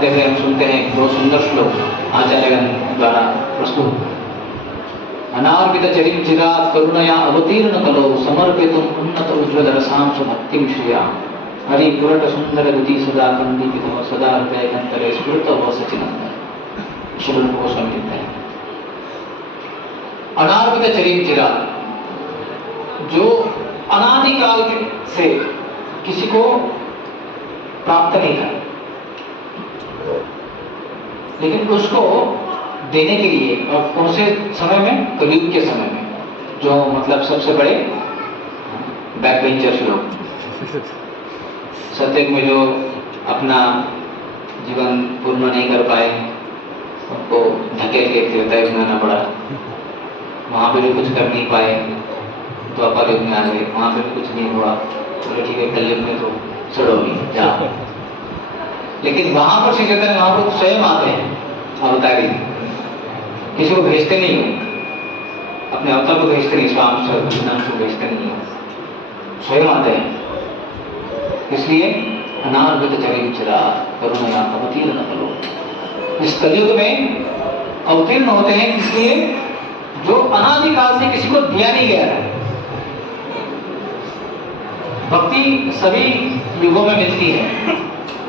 करते हुए हम सुनते हैं बहुत सुंदर श्लोक आचार्यगण द्वारा प्रस्तुत। अनार्पित चरिम चिरात करुणया अवतीर्ण कलो समर्पितुम उन्नत उज्ज्वल रसाम भक्तिम श्रिया हरि पुरट सुंदर गति सदा कंदित सदा हृदय अंतरे स्फुरत व सचिनंदन। श्री रूप गोस्वामी लिखते हैं अनार्पित चरिम चिरात, जो अनादिकाल से किसी को प्राप्त नहीं था, लेकिन उसको देने के लिए, और कौन से समय में, कलयुग के समय में, जो मतलब सबसे बड़े बैक बेंचर्स लोग, सत्युग में जो अपना जीवन पूर्ण नहीं कर पाए, उनको धकेल के त्रेता युग में आना पड़ा। वहाँ पे भी कुछ कर नहीं पाए तो द्वापर युग में आ गए, वहाँ पे भी कुछ नहीं हुआ, बोले ठीक है कलयुग में तो सड़ोगी जाओ। लेकिन वहाँ पर श्री चैतन्य महाप्रभु स्वयं आते हैं अवतारी, किसी को भेजते नहीं हो, अपने अवतार को भेजते नहीं, स्वाम सर्वनाम को भेजते नहीं हो, स्वयं आते हैं। इसलिए अनार्पित चरिम चिरात करुणया अवतीर्ण कलो, इस कलयुग में अवतीर्ण होते हैं, इसलिए जो अनादिकाल से किसी को दिया नहीं गया है। भक्ति सभी युगों में मिलती है,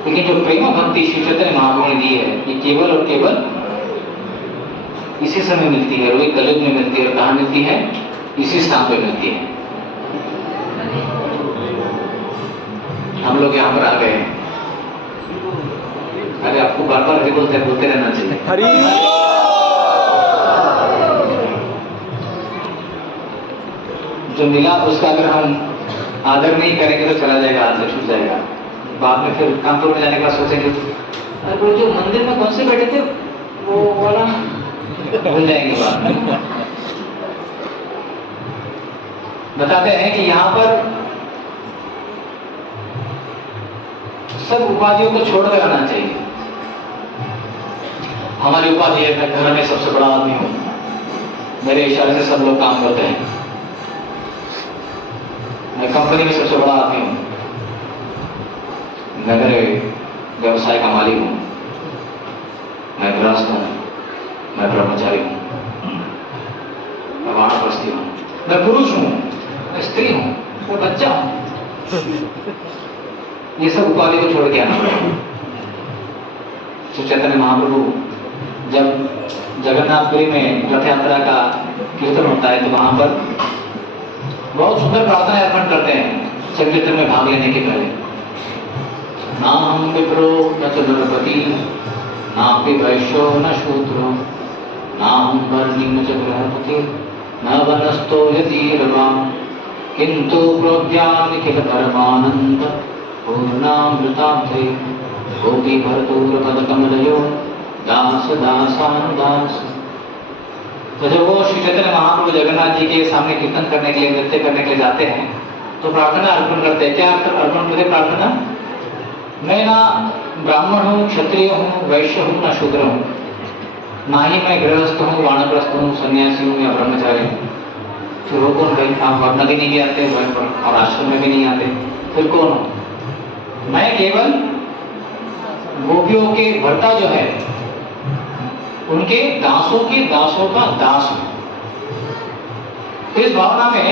लेकिन जो प्रेम भक्ति श्री चैतन्य महाप्रभु ने दी है, ये केवल और केवल इसी समय मिलती है, वही कलयुग में मिलती है। और कहाँ मिलती है? इसी स्थान पर मिलती है। हम लोग यहाँ पर आ गए, अरे आपको बार बार हरि बोलते रहना चाहिए। हरि जो मिला उसका अगर हम आदर नहीं करेंगे तो चला जाएगा, हाथ से छूट जाएगा। बाद में फिर कानपुर में जाने के बाद सोचेंगे अरे वो जो मंदिर में कौन से बैठे थे वो वाला भूल जाएंगे बाद में। बताते हैं कि यहाँ पर सब उपाधियों को छोड़कर आना चाहिए। हमारी उपाधि है मैं घर में सबसे बड़ा आदमी हूँ, मेरे इशारे से सब लोग काम करते हैं, मैं कंपनी में सबसे बड़ा आदमी हूँ, मैं मेरे व्यवसाय का मालिक हूँ, मैं गृहस्थ हूँ, मैं ब्रह्मचारी हूँ, मैं वानप्रस्थी हूँ, मैं पुरुष हूँ, मैं स्त्री हूँ, मैं बच्चा हूँ। ये सब उपाधि को छोड़ के आना पड़ेगा। श्री चैतन्य महाप्रभु जब जगन्नाथपुरी में रथ यात्रा का कीर्तन होता है तो वहां पर बहुत सुंदर प्रार्थना अर्पण करते हैं संकीर्तन में भाग लेने के पहले। नाम विप्रो न च नरपति नापि वैश्यो न शूद्रो नाम वर्णि न च बृहस्पति न वनस्थो यतीर्वाम किंतु प्रोज्ञान निखिल परमानंद पूर्णामृताब्धे भोगी भरतूर पद कमलयो दास दासानुदास। तो जब वो श्री चैतन्य महाप्रभु जगन्नाथ जी के सामने कीर्तन करने के लिए, नृत्य करने के लिए जाते हैं तो प्रार्थना अर्पण करते हैं। क्या अर्पण करते? प्रार्थना, मैं ना ब्राह्मण हूँ, क्षत्रिय हूँ, वैश्य हूँ, ना शूद्र हूँ, ना ही मैं गृहस्थ हूँ, वानप्रस्थ हूँ, सन्यासी हूँ या ब्रह्मचारी हूँ। फिर वो कौन भाई? आप नदी नहीं भी आते और आश्रम में भी नहीं आते, फिर कौन हो? मैं केवल गोपियों के भर्ता जो है उनके दासों के दासों का दास हूं। इस भावना में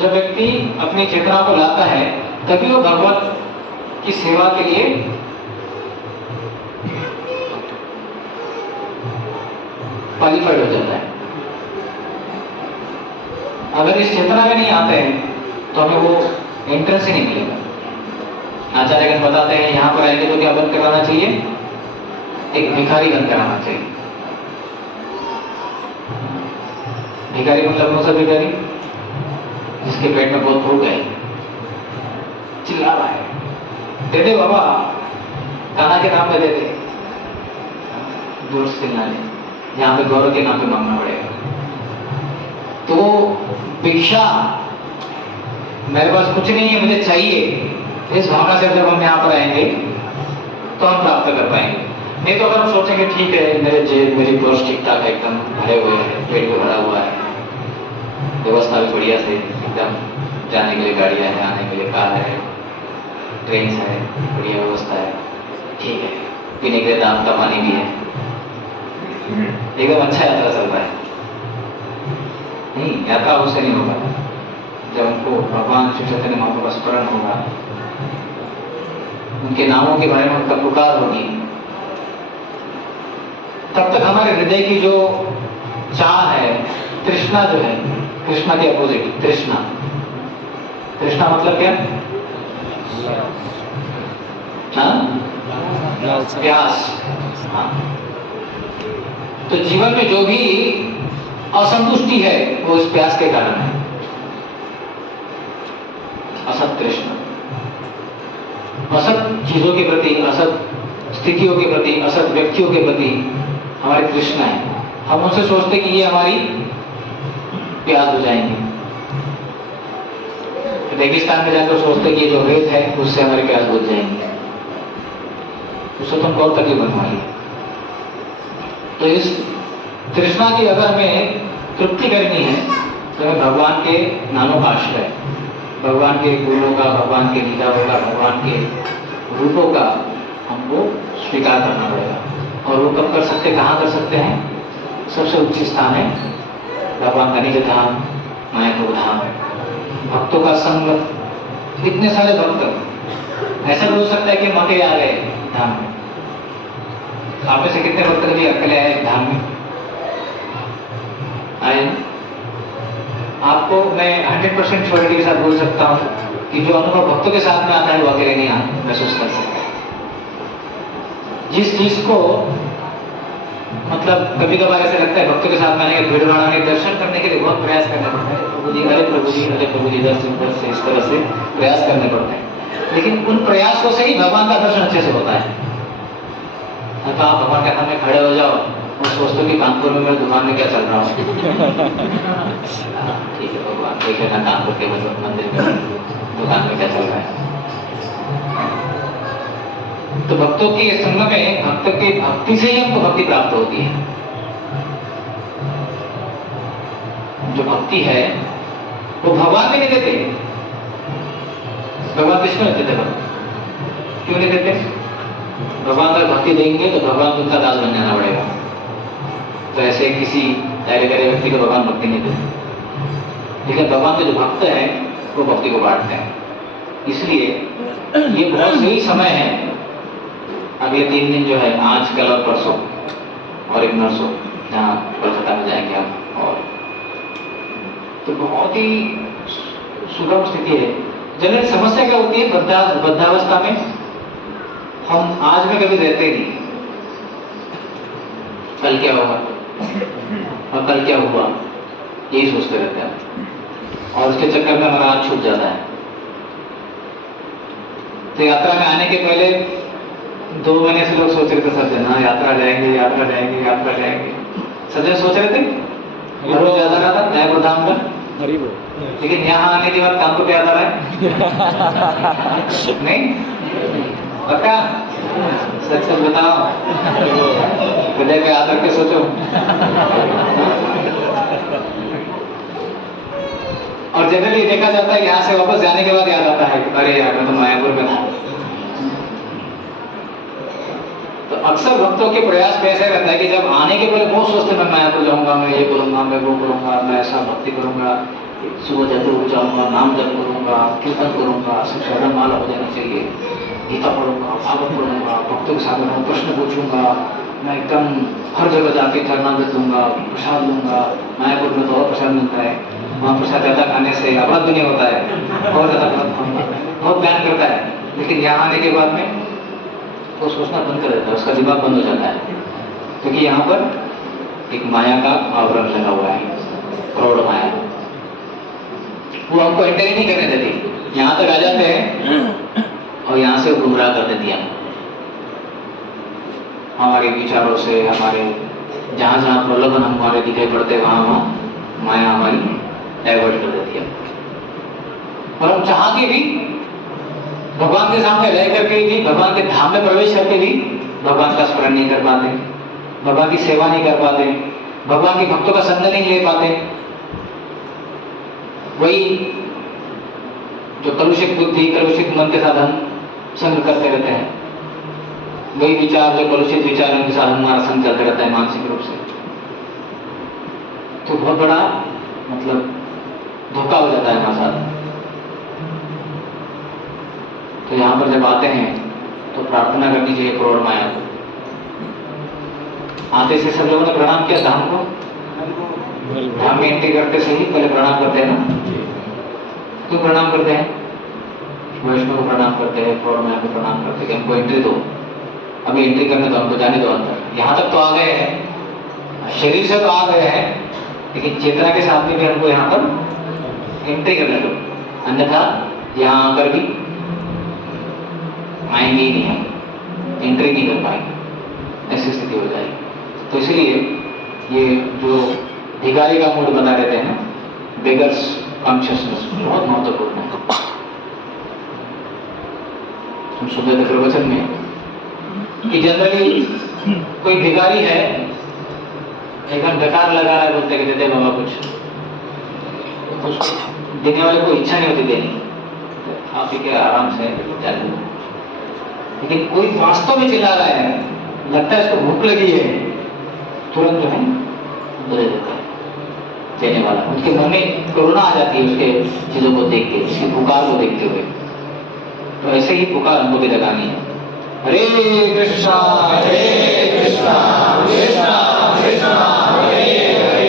जब व्यक्ति अपनी चेतना को लाता है तभी वो भगवत की सेवा के लिए क्वालिफाइड हो जाता है। अगर इस चेतना में नहीं आते हैं तो हमें वो एंट्रेंस ही नहीं मिलेगा। आचार्यगण बताते हैं यहाँ पर आएंगे तो क्या बंद कराना चाहिए? एक भिखारी बंद कराना चाहिए। भिखारी मतलब कौन सा भिखारी? जिसके पेट में बहुत भूख है, चिल्ला रहा है, दे दे बाबा, खाना के नाम पे दे दे, जोर से चिल्ला ले, यहाँ पे गौरव के नाम पे मांगना पड़ेगा। तो भिक्षा, मेरे पास कुछ नहीं है, मुझे चाहिए, इस भावना से जब हम यहाँ पर आएंगे तो हम प्राप्त कर पाएंगे। नहीं तो अगर हम सोचेंगे ठीक है मेरे जेब मेरी पर्स ठीक ठाक है, एकदम भरे हुए हैं, पेट भी भरा हुआ है, व्यवस्था भी बढ़िया से एकदम, जाने के लिए गाड़ियाँ हैं, आने के लिए कार है, ट्रेन है, बढ़िया व्यवस्था है, ठीक है, पीने के लिए दाम का पानी भी है, एकदम अच्छा यात्रा चल रहा है। नहीं, यात्रा उससे नहीं होगा जब हमको भगवान श्री चैतन्य महाप्रभु का स्मरण होगा, उनके नामों के बारे में उनका पुकार होगी, तब तक हमारे हृदय की जो चाह है, तृष्णा जो है, कृष्णा के अपोजिट तृष्णा, तृष्णा मतलब क्या? प्यास। हाँ, तो जीवन में जो भी असंतुष्टि है वो इस प्यास के कारण है, असत तृष्णा। असत चीजों के प्रति, असत स्थितियों के प्रति, असत व्यक्तियों के प्रति हमारी तृष्णा है। हम उनसे सोचते कि ये हमारी प्यास बुझाएंगे। रेगिस्तान में जाकर सोचते कि जो रेत है उससे हमारी प्यास बुझ जाएंगे, उससे तुम कौन तकलीफ बनवाइए। तो इस तृष्णा की अगर हमें तृप्ति करनी है तो हमें भगवान के नामों का आश्रय, भगवान के गुणों का, भगवान के लीलाओं का, भगवान के रूपों का हमको स्वीकार करना पड़ेगा। और वो कब कर सकते, कहाँ कर सकते हैं? सबसे उच्च स्थान है भगवान का निज धाम, मायापुर धाम। भक्तों का संग, इतने सारे भक्त, ऐसा भी हो सकता है कि मके आ गए धाम में। आप में से कितने भक्त कभी अकेले आए धाम में? आए? आपको मैं 100% श्योरिटी के साथ बोल सकता हूँ कि जो अनुभव भक्तों के साथ में आता है वो अकेले नहीं महसूस कर सकता। जिस चीज को मतलब कभी कभार ऐसा लगता है भक्तों के साथ में आने के, भीड़ भाड़ में दर्शन करने के लिए बहुत प्रयास करना पड़ता है। प्रभु जी, अरे प्रभु जी, अरे प्रभु जी, दर्शन से इस तरह से प्रयास करने पड़ते हैं। लेकिन उन प्रयासों से ही भगवान का दर्शन अच्छे से होता है। तो आप भगवान के सामने खड़े हो जाओ और सोचते कि कानपुर में मेरे दुकान में क्या चल रहा है। ठीक है भगवान, देख लेना कानपुर के मंदिर में दुकान में क्या चल रहा है। तो भक्तों की संग में, भक्त की भक्ति से ही हमको भक्ति प्राप्त होती है। जो भक्ति है वो भगवान भी नहीं देते। भगवान किसको नहीं देते? क्यों नहीं देते? भगवान का भक्ति देंगे तो भगवान को उनका दास बन जाना पड़ेगा। तो ऐसे किसी डायरेक्ट व्यक्ति को भगवान भक्ति नहीं देते। लेकिन भगवान के जो भक्त हैं वो भक्ति को बांटते हैं। इसलिए ये बहुत सही समय है, अगले 3 दिन जो है, आज, कल और परसों, और एक नरसों, जहाँ कोलकाता में जाएंगे हम। और तो बहुत ही सुगम स्थिति है। जनरल समस्या क्या होती है वृद्धावस्था में? हम आज में कभी रहते नहीं, कल क्या होगा और कल क्या हुआ यही सोचते रहते हैं, और उसके चक्कर में हमारा आज छूट जाता है। तो यात्रा में आने के पहले 2 महीने से लोग सोच रहे थे सज्जन, हाँ यात्रा जाएंगे, यात्रा जाएंगे, यात्रा जाएंगे। सज्जन सोच रहे थे, हर रोज याद आ रहा था मायापुर धाम का। लेकिन यहाँ आने के बाद कानपुर पे याद आ रहा है? नहीं पक्का? सच सच बताओ, हृदय पे याद रख के सोचो। और जनरली देखा जाता है यहाँ से वापस जाने के बाद याद आता है, अरे यार मैं तो मायापुर में था। तो अक्सर भक्तों के प्रयास में ऐसा रहता है कि जब आने के पहले बहुत सोचते मैं मायापुर जाऊंगा, मैं ये करूंगा, मैं वो करूंगा, मैं ऐसा भक्ति करूंगा, सुबह जल्दी उठ जाऊंगा, नाम जप करूंगा, कीर्तन करूंगा, सब शरण माला हो जाना चाहिए, गीता पढ़ूंगा, भागवत पढ़ूंगा, भक्तों के साथ में प्रश्न पूछूंगा, मैं एकदम हर जगह जाके चरणामृत लूंगा, प्रसाद लूंगा। मायापुर में तो और प्रसाद मिलता है, वहाँ प्रसाद ज्यादा खाने से अपराध भी नहीं होता है, और ज्यादा अपराध खाऊंगा, बहुत प्लान करता है। लेकिन यहाँ आने के बाद में वो सोचना बंद कर देता है, उसका दिमाग बंद हो जाता है, क्योंकि यहाँ पर एक माया का आवरण लगा हुआ है, करोड़ माया। वो हमको एंटर ही नहीं करने देती। यहाँ तक आ जाते हैं और यहाँ से गुमराह कर देती है हमारे विचारों से। हमारे जहाँ जहाँ प्रलोभन हमारे दिखाई पड़ते हैं वहाँ वहाँ माया हमारी डाइवर्ट कर देती है। और हम चाह के भी भगवान के सामने रह करके भी, भगवान के धाम में प्रवेश करके भी भगवान का स्मरण नहीं कर पाते, भगवान की सेवा नहीं कर पाते, भगवान के भक्तों का संग नहीं ले पाते। वही जो कलुषित बुद्धि, कलुषित मन के साथ हम संग करते रहते हैं। वही विचार, जो कलुषित विचार, उनके साथ हमारा संग चलता रहता है मानसिक रूप से, तो बहुत बड़ा मतलब धोखा हो जाता है हमारे साथ। तो यहाँ पर जब आते हैं तो प्रार्थना करनी चाहिए करोड़ माया को। आते से सब लोगों ने प्रणाम किया धाम को, धाम में एंट्री करते से ही पहले प्रणाम करते हैं ना। क्यों प्रणाम करते हैं? वैष्णव को प्रणाम करते हैं, करोड़ माया को प्रणाम करते हैं कि हमको एंट्री दो, अभी एंट्री करने दो, हमको जाने दो अंदर। यहाँ तक तो आ गए हैं, शरीर से तो आ गए हैं, लेकिन चेतना के साथ में भी हमको यहाँ पर एंट्री करने दो, अन्यथा यहाँ आकर भी आएंगे ही नहीं, हम एंट्री नहीं कर पाएंगे, ऐसी स्थिति हो जाएगी। तो इसलिए ये जो भिखारी का मूड बना रहते हैं, बेगर्स कॉन्शियसनेस, बहुत महत्वपूर्ण है। हम सुनते थे प्रवचन में कि जनरली कोई भिखारी है, एकदम बेकार लगा रहा है, बोलते कि देते बाबा कुछ, देने वाले को इच्छा नहीं होती देनी, आप ही के आराम से चालू। लेकिन कोई वास्तव में चिल्ला रहा है, लगता है इसको भूख लगी है, तुरंत जो है दे देता है देने वाला। उसके मन में करुणा आ जाती है उसके चीजों को देख के, उसकी पुकार को देखते हुए। तो ऐसे ही पुकार हमको भी लगानी है, हरे कृष्णा हरे कृष्णा कृष्णा कृष्णा हरे हरे,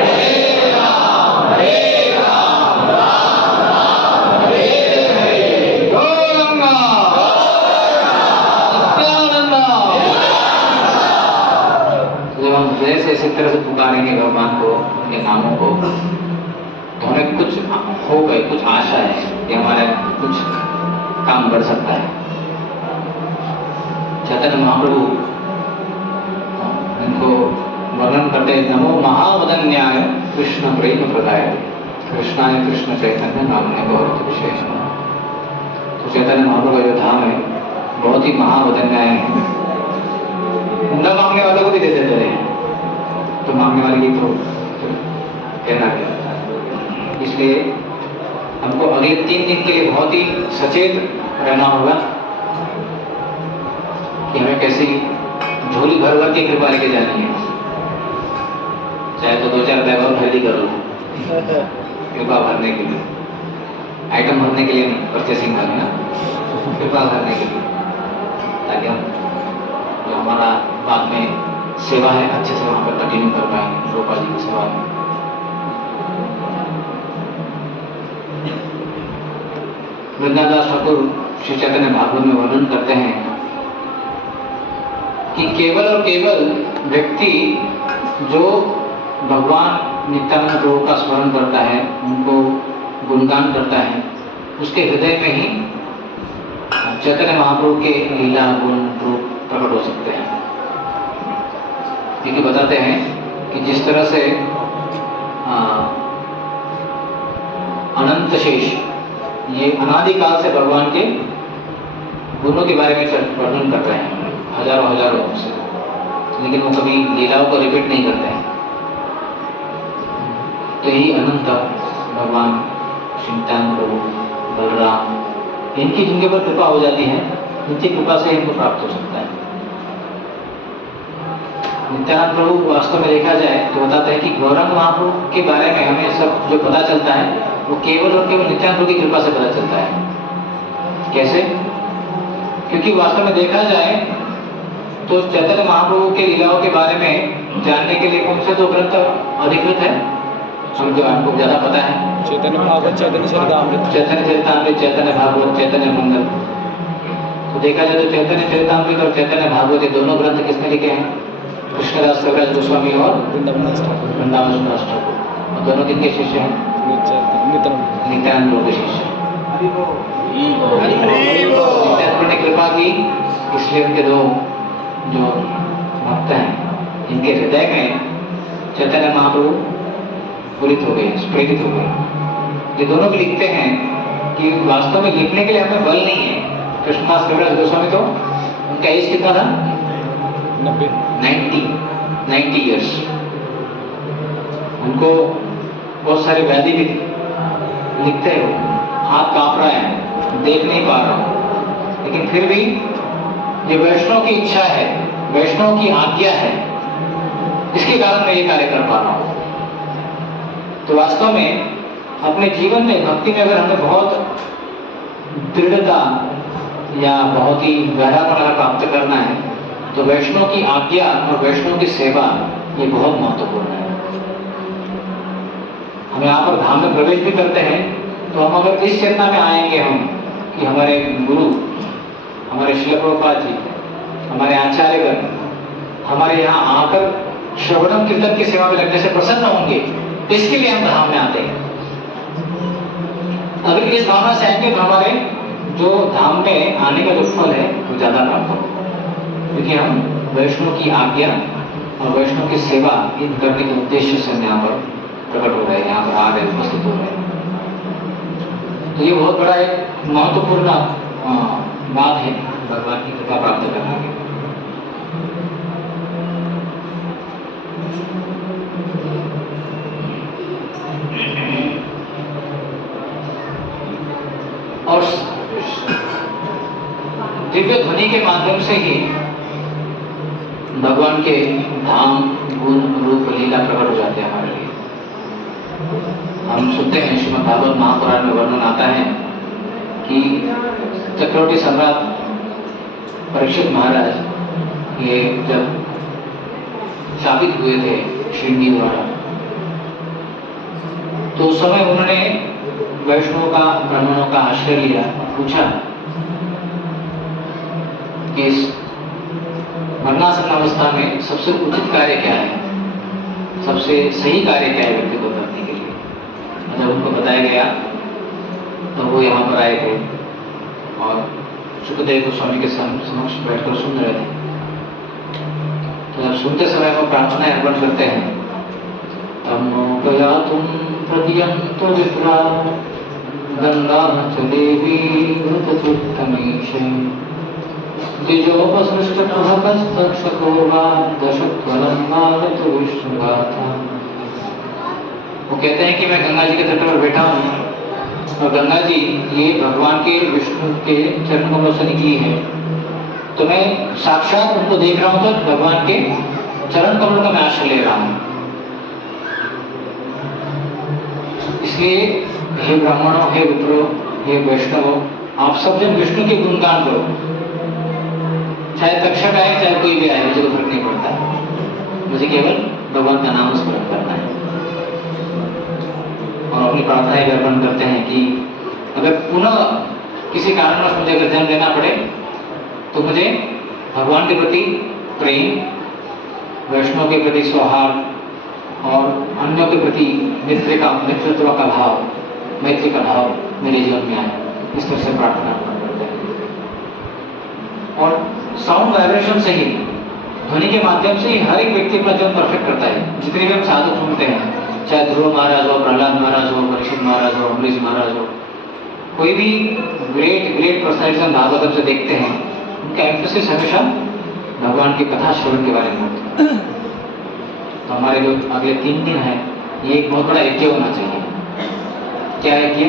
हरे राम राम राम हरे हरे, गौरंगा सत्यानंद। जब हम जैसे इसी तरह से पुकारेंगे भगवान को, उनके नामों को, तो हमें कुछ हो गए, कुछ आशा है कि हमारे कुछ काम बढ़ सकता है। चैतन्य महाप्रभु इनको वर्णन करते हैं, नमो महावदन्याय कृष्ण प्रेम प्रदाय कृष्णाय कृष्ण चैतन्य नामने गौरव विशेष। तो चैतन्य महाप्रभु जो धाम है बहुत ही महावदन्याय है, न मांगने वालों को भी दे देते हैं, तो मांगने वाले की तो कहना क्या। इसलिए हमको अगले 3 दिन के लिए बहुत ही सचेत रहना होगा कि हमें कैसी झोली भर भर के कृपा लेके जानी है। चाहे तो 2-4 बैग और खरीदी कर लो कृपा भरने के लिए, आइटम भरने के लिए नहीं, परचेसिंग वाली ना, कृपा भरने के लिए, ताकि हम जो हमारा बाद में सेवा है अच्छे से वहाँ पर कंटिन्यू कर पाएंगे रूपा जी की सेवा में। वृंदादास ठाकुर श्री चैतन्य भागवत में वर्णन करते हैं कि केवल और केवल व्यक्ति जो भगवान नित्यानंद प्रभु का स्मरण करता है, उनको गुणगान करता है, उसके हृदय में ही चैतन्य महाप्रभु के लीला गुण रूप प्रकट हो सकते हैं। क्योंकि बताते हैं कि जिस तरह से अनंत शेष ये अनादिकाल से भगवान के गुणों के बारे में वर्णन कर रहे हैं हजारों हजारों से, लेकिन वो कभी लीलाओं को रिपीट नहीं करते हैं। तो यही अनंत भगवान नित्यानंद प्रभु बलराम, इनकी जिनके पर कृपा हो जाती है, इनकी कृपा से इनको प्राप्त हो सकता है। नित्यानंद प्रभु वास्तव में देखा जाए तो बताते हैं कि गौरंग महाप्रभु के बारे में हमें सब जो पता चलता है वो केवल और केवल नित्यानंद प्रभु की कृपा से पता चलता है। कैसे? क्योंकि वास्तव में देखा जाए तो चैतन्य महाप्रभु के लीलाओं के बारे में जानने के लिए कौन से 2 ग्रंथ अधिकृत है, हम जो आपको ज्यादा पता है? चैतन्य भागवत, चैतन्य चरितामृत, चैतन्य चरितामृत, चैतन्य भागवत, चैतन्य मंगल। तो देखा जाए तो चैतन्य चरितामृत और चैतन्य भागवत ये दोनों ग्रंथ किसने लिखे हैं? कृष्णदास कविराज गोस्वामी और वृंदावन दास ठाकुर। और दोनों किनके शिष्य हैं? नित्यानंद प्रभु के शिष्य। नित्यानंद ने कृपा की, इसलिए उनके 2 जो भक्त हैं इनके हृदय में चैतन्य महाप्रभु पूरित हो गए, प्रेरित हो गए। ये दोनों भी लिखते हैं कि वास्तव में लिखने के लिए हमें बल नहीं है। कृष्णदास कविराज गोस्वामी तो उनका एज कितना था? 90 ईयर्स। उनको बहुत सारे व्याधि भी लिखते हो, हाथ कांप रहा है, देख नहीं पा रहा, लेकिन फिर भी ये वैष्णव की इच्छा है, वैष्णव की आज्ञा है, इसके कारण मैं ये कार्य कर पा रहा हूं। तो वास्तव में अपने जीवन में भक्ति में अगर हमें बहुत दृढ़ता या बहुत ही गहरापन अगर प्राप्त करना है तो वैष्णव की आज्ञा और वैष्णव की सेवा ये बहुत महत्वपूर्ण है। हम यहाँ पर धाम में प्रवेश भी करते हैं तो हम अगर इस चेतना में आएंगे हम कि हमारे गुरु, हमारे श्रील प्रभुपाद जी, हमारे आचार्यगण हमारे यहाँ आकर श्रवणम कीर्तन की सेवा में लगने से प्रसन्न होंगे, इसके लिए हम धाम में आते हैं। अगर इस भावना से आएंगे तो हमारे जो धाम में आने का जो फल है वो ज्यादा प्राप्त होगा, क्योंकि हम वैष्णव की आज्ञा और वैष्णव की सेवा इन करने के उद्देश्य से यहाँ पर प्रकट हो रहे हैं, यहाँ पर आ रहे, उपस्थित हो रहे हैं। तो ये बहुत बड़ा एक महत्वपूर्ण बात है भगवान की कृपा प्राप्त करने की। और दिव्य ध्वनि के माध्यम से ही भगवान के धाम, गुण, रूप, लीला प्रकट हो जाते हैं हमारे लिए। हम सुनते हैं श्रीमद् भागवत महापुराण में वर्णन आता है कि चक्रवर्ती सम्राट परीक्षित महाराज ये जब शापित हुए थे श्रृंगी द्वारा, तो उस समय उन्होंने वैष्णव का, ब्राह्मणों का आश्रय लिया, पूछा कि इस मरणासन अवस्था में सबसे उचित कार्य क्या है, सबसे सही कार्य क्या है व्यक्ति को करने के लिए। जब उनको बताया गया तो वो यहाँ पर आए थे और सुखदेव गोस्वामी के समक्ष बैठकर सुन रहे थे। तो जब सुनते समय वो प्रार्थना अर्पण करते हैं, तमो गया तुम प्रदियंतो विप्रा गंगा च देवी वृतचित्तमीशे द्विजोपसृष्ट प्रभकस्तक्षको वा दशत्वलं मालत विष्णुगाथा। वो कहते हैं कि मैं गंगा जी के तट पर बैठा हूँ और गंगा जी ये भगवान के, विष्णु के चरण कमलों से निकली है, तो मैं साक्षात उनको देख रहा हूँ, तो भगवान के चरण कमलों का मैं आश्रय ले रहा हूँ। इसलिए हे ब्राह्मणों, हे विप्रो, हे वैष्णवों, आप सब जन विष्णु के गुणगान करो, चाहे तक्षक आए चाहे कोई भी आए, मुझे कोई फर्क नहीं पड़ता, मुझे केवल भगवान का नाम स्मरण करना है। और अपनी प्रार्थनाएं अर्पण करते हैं कि अगर पुनः किसी कारणवश मुझे अगर जन्म लेना पड़े तो मुझे भगवान के प्रति प्रेम, वैष्णव के प्रति सौहार्द और अन्यों के प्रति मित्रत्व का भाव, मैत्री का भाव मेरे जीवन में आए, इस तरह से प्रार्थना करते हैं। और साउंड वाइब्रेशन से ही, ध्वनि के माध्यम से ही हर एक व्यक्ति अपना जीवन परफेक्ट करता है। जितने भी हम साधु सुनते हैं, चाहे ध्रुव महाराज हो, प्रहलाद महाराज हो, परीक्षित महाराज हो, अम्बरीश महाराज हो, कोई भी ग्रेट पर्सनैलिटी भागवतम से देखते हैं, उनका एम्फेसिस हमेशा भगवान की कथा श्रवण के बारे में होता है। तो हमारे जो अगले 3 दिन है, ये एक बहुत बड़ा यज्ञ होना चाहिए। क्या यज्ञ?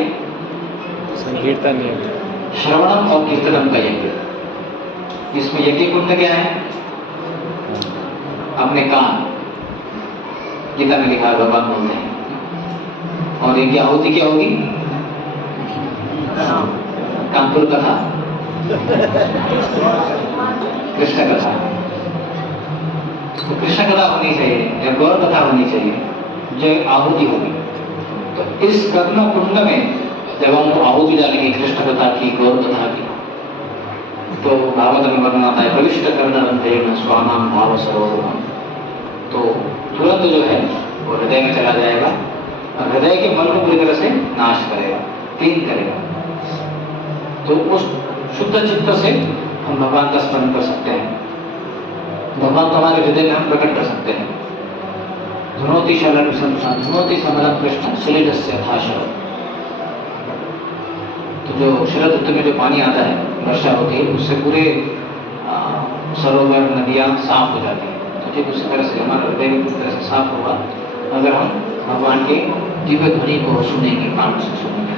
संकीर्तन, श्रवणम और कीर्तनम का यज्ञ। इसमें यज्ञ कुंड क्या है? अपने कान, गीता में लिखा है, भगवान बोलते हैं। और यज्ञ आहुति क्या होगी? कानपुर कथा, कृष्ण कथा। तो कृष्ण कथा होनी चाहिए या गौर कथा होनी चाहिए, जो आहुति होगी। तो इस कर्म कुंड में जब हम आहुति डालेंगे कृष्ण कथा की, गौर कथा की, तो भागवत में वर्णन आता है, प्रविष्ट कर्णरंध्रेण स्वानाम भाव सरोवरम। तो तुरंत जो है वो हृदय में चला जाएगा और हृदय के मल को पूरी तरह से नाश करेगा, क्लीन करेगा। तो उस शुद्ध चित्त से हम भगवान का स्मरण कर सकते हैं, भगवान को हमारे हृदय में हम प्रकट कर सकते हैं। धुनोति शरण संसार धुनोति समरम कृष्ण शिलिडस्य यथाशव। तो जो शरद ऋतु में जो पानी आता है, वर्षा होती है, उससे पूरे सरोवर, नदियाँ साफ हो जाती हैं। तो ठीक उसी तरह से हमारा हृदय भी पूरी तरह से साफ होगा अगर हम भगवान के दिव्य ध्वनि को सुनेंगे, कान से सुनेंगे।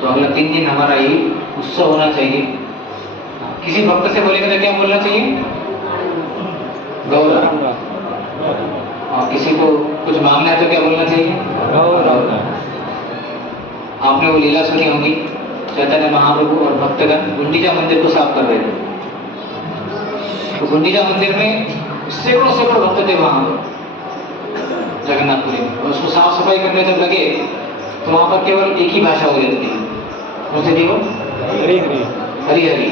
तो अगला 3 दिन हमारा ये उत्सव होना चाहिए किसी भक्त से बोलेंगे तो क्या बोलना चाहिए? गौरा। और किसी को कुछ मांगना है तो क्या बोलना चाहिए? गौरा। आपने वो लीला सुनी होगी, चैतन्य महाप्रभु और भक्तगण गुंडीचा मंदिर को साफ कर रहे थे। तो गुंडीचा मंदिर में सैकड़ों सैकड़ों भक्त थे वहां जगन्नाथपुरी में, और उसको साफ सफाई करने जब लगे तो वहां पर केवल एक ही भाषा हो जाती है। कौन सी थी वो? हरी हरी। हरी हरी।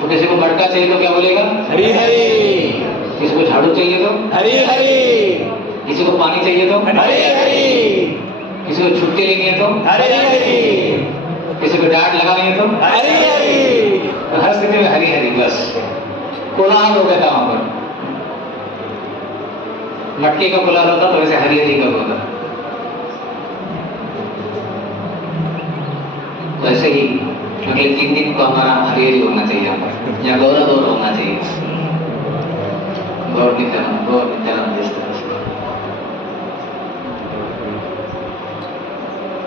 तो किसी को मटका चाहिए तो क्या बोलेगा? हरी हरी। किसी को झाड़ू चाहिए तो हरी हरी। किसी को पानी चाहिए तो हरी हरी। किसी को छुट्टी लेनी है तो हरी हरी। किसी को डांट लगानी है तो हरी हरी। तो हर स्थिति में हरी हरी, बस कोलाहल हो गया था वहां पर। मटके का कोलाहल होता तो वैसे हरी हरी का होता। तो ऐसे ही अगले 3 दिन को हमारा हरी हरी होना चाहिए यहाँ पर, या गौरा गौर होना चाहिए। गौर नित्यानंद, गौर नित्यानंद। इस तरह से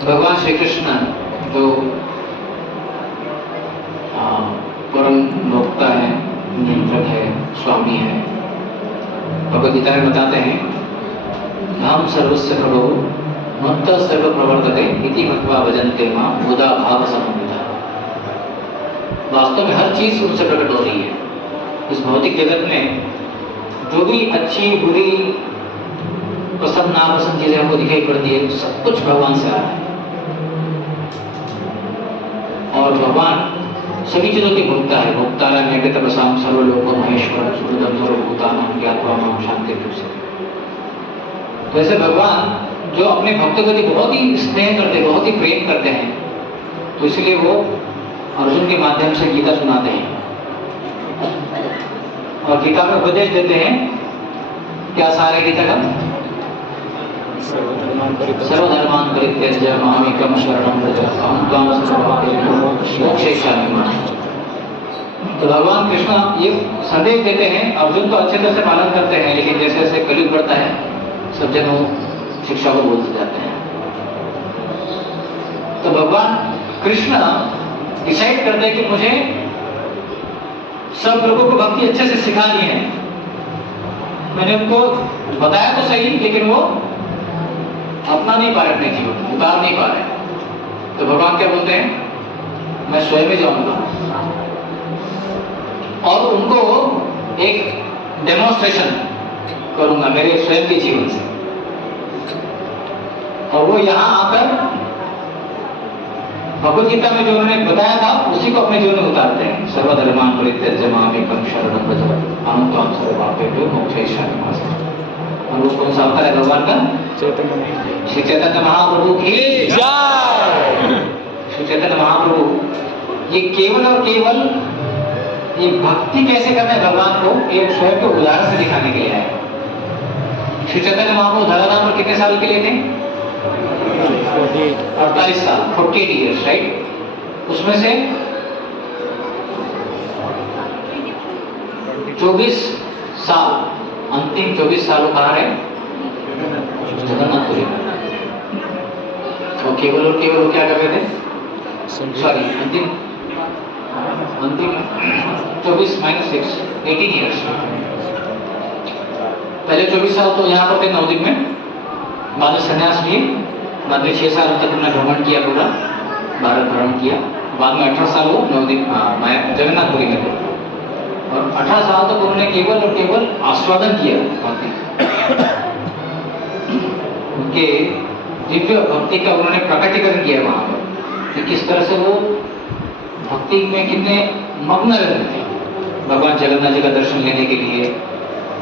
भगवान श्री कृष्ण जो परम भोक्ता है, नियंत्रक है, स्वामी है, भगवद गीता में बताते हैं, हम सर्वस्य प्रभो मत्त सर्व प्रवर्तते इति मत्वा भजन्ते मां मुदा भाव समन्विता। वास्तव में हर चीज उनसे प्रकट हो रही है। इस भौतिक जगत में जो भी अच्छी बुरी पसंद नापसंद चीजें हमको दिखाई पड़ती है, सब कुछ भगवान से आ रहा है। और भगवान सभी चीजों की भोक्ता है। भोक्तारा में तपसाम सर्वलोक महेश्वर सुहृदम सर्वभूतानां ज्ञात्वा मां शांति तुष्यति। तो ऐसे भगवान जो अपने भक्तों के प्रति बहुत ही स्नेह करते हैं, बहुत ही प्रेम करते हैं, तो इसलिए वो अर्जुन के माध्यम से गीता सुनाते हैं और गीता में उपदेश देते हैं। क्या सार है गीता का? सर्वधर्मान् परित्यज्य मामेकं शरणं व्रज अहं त्वां सर्वपापेभ्यो मोक्षयिष्यामि मा। तो भगवान कृष्ण ये संदेश देते हैं। अर्जुन तो अच्छे तरह से पालन करते हैं, लेकिन जैसे जैसे कलयुग बढ़ता है सब जन वो शिक्षा को बोलते जाते हैं। तो भगवान कृष्ण डिसाइड करते हैं कि मुझे सब लोगों को भक्ति अच्छे से सिखानी है। मैंने उनको बताया तो सही, लेकिन वो अपना नहीं पा रहे, अपने जीवन उतार नहीं पा रहे। तो भगवान क्या बोलते हैं? मैं स्वयं ही जाऊंगा और उनको एक डेमोन्स्ट्रेशन करूंगा मेरे स्वयं के जीवन से। और वो यहां आकर भगवद गीता में जो उन्होंने बताया था उसी को अपने जीवन में उतारते हैं। सर्वधर्मान् परित्यज्य मामेकं शरणं व्रज अहं त्वां सर्वपापेभ्यो मोक्षयिष्यामि मा। और वो कौन सा अवतार है भगवान का? श्री चैतन्य महाप्रभु की जय। श्री चैतन्य महाप्रभु ये केवल और केवल ये भक्ति कैसे करना है भगवान को एक स्वयं के उदाहरण से दिखाने के लिए आए। श्री चैतन्य महाप्रभु धराधाम पर कितने साल के लिए थे? 48 साल, 48 ईयर्स, राइट। उसमें से 24 साल, अंतिम 24 सालों कहाँ रहे? जगन्नाथपुरी में। और केवल वो क्या कर रहे थे? सॉरी, अंतिम 24 - 6, 18 ईयर्स। पहले 24 साल तो यहाँ पर थे नवद्वीप में, बाद में संन्यास लिए, बाद में 6 साल तक उन्होंने भ्रमण किया, पूरा भारत भ्रमण किया। बाद में 18 साल वो नवद्वीप जगन्नाथपुरी में थे और 18 साल तक उन्होंने केवल और केवल आस्वादन किया भक्ति। उनके दिव्य भक्ति का उन्होंने प्रकटीकरण किया वहां पर कि किस तरह से वो भक्ति में कितने मग्न रहते थे। भगवान जगन्नाथ जी का दर्शन लेने के लिए,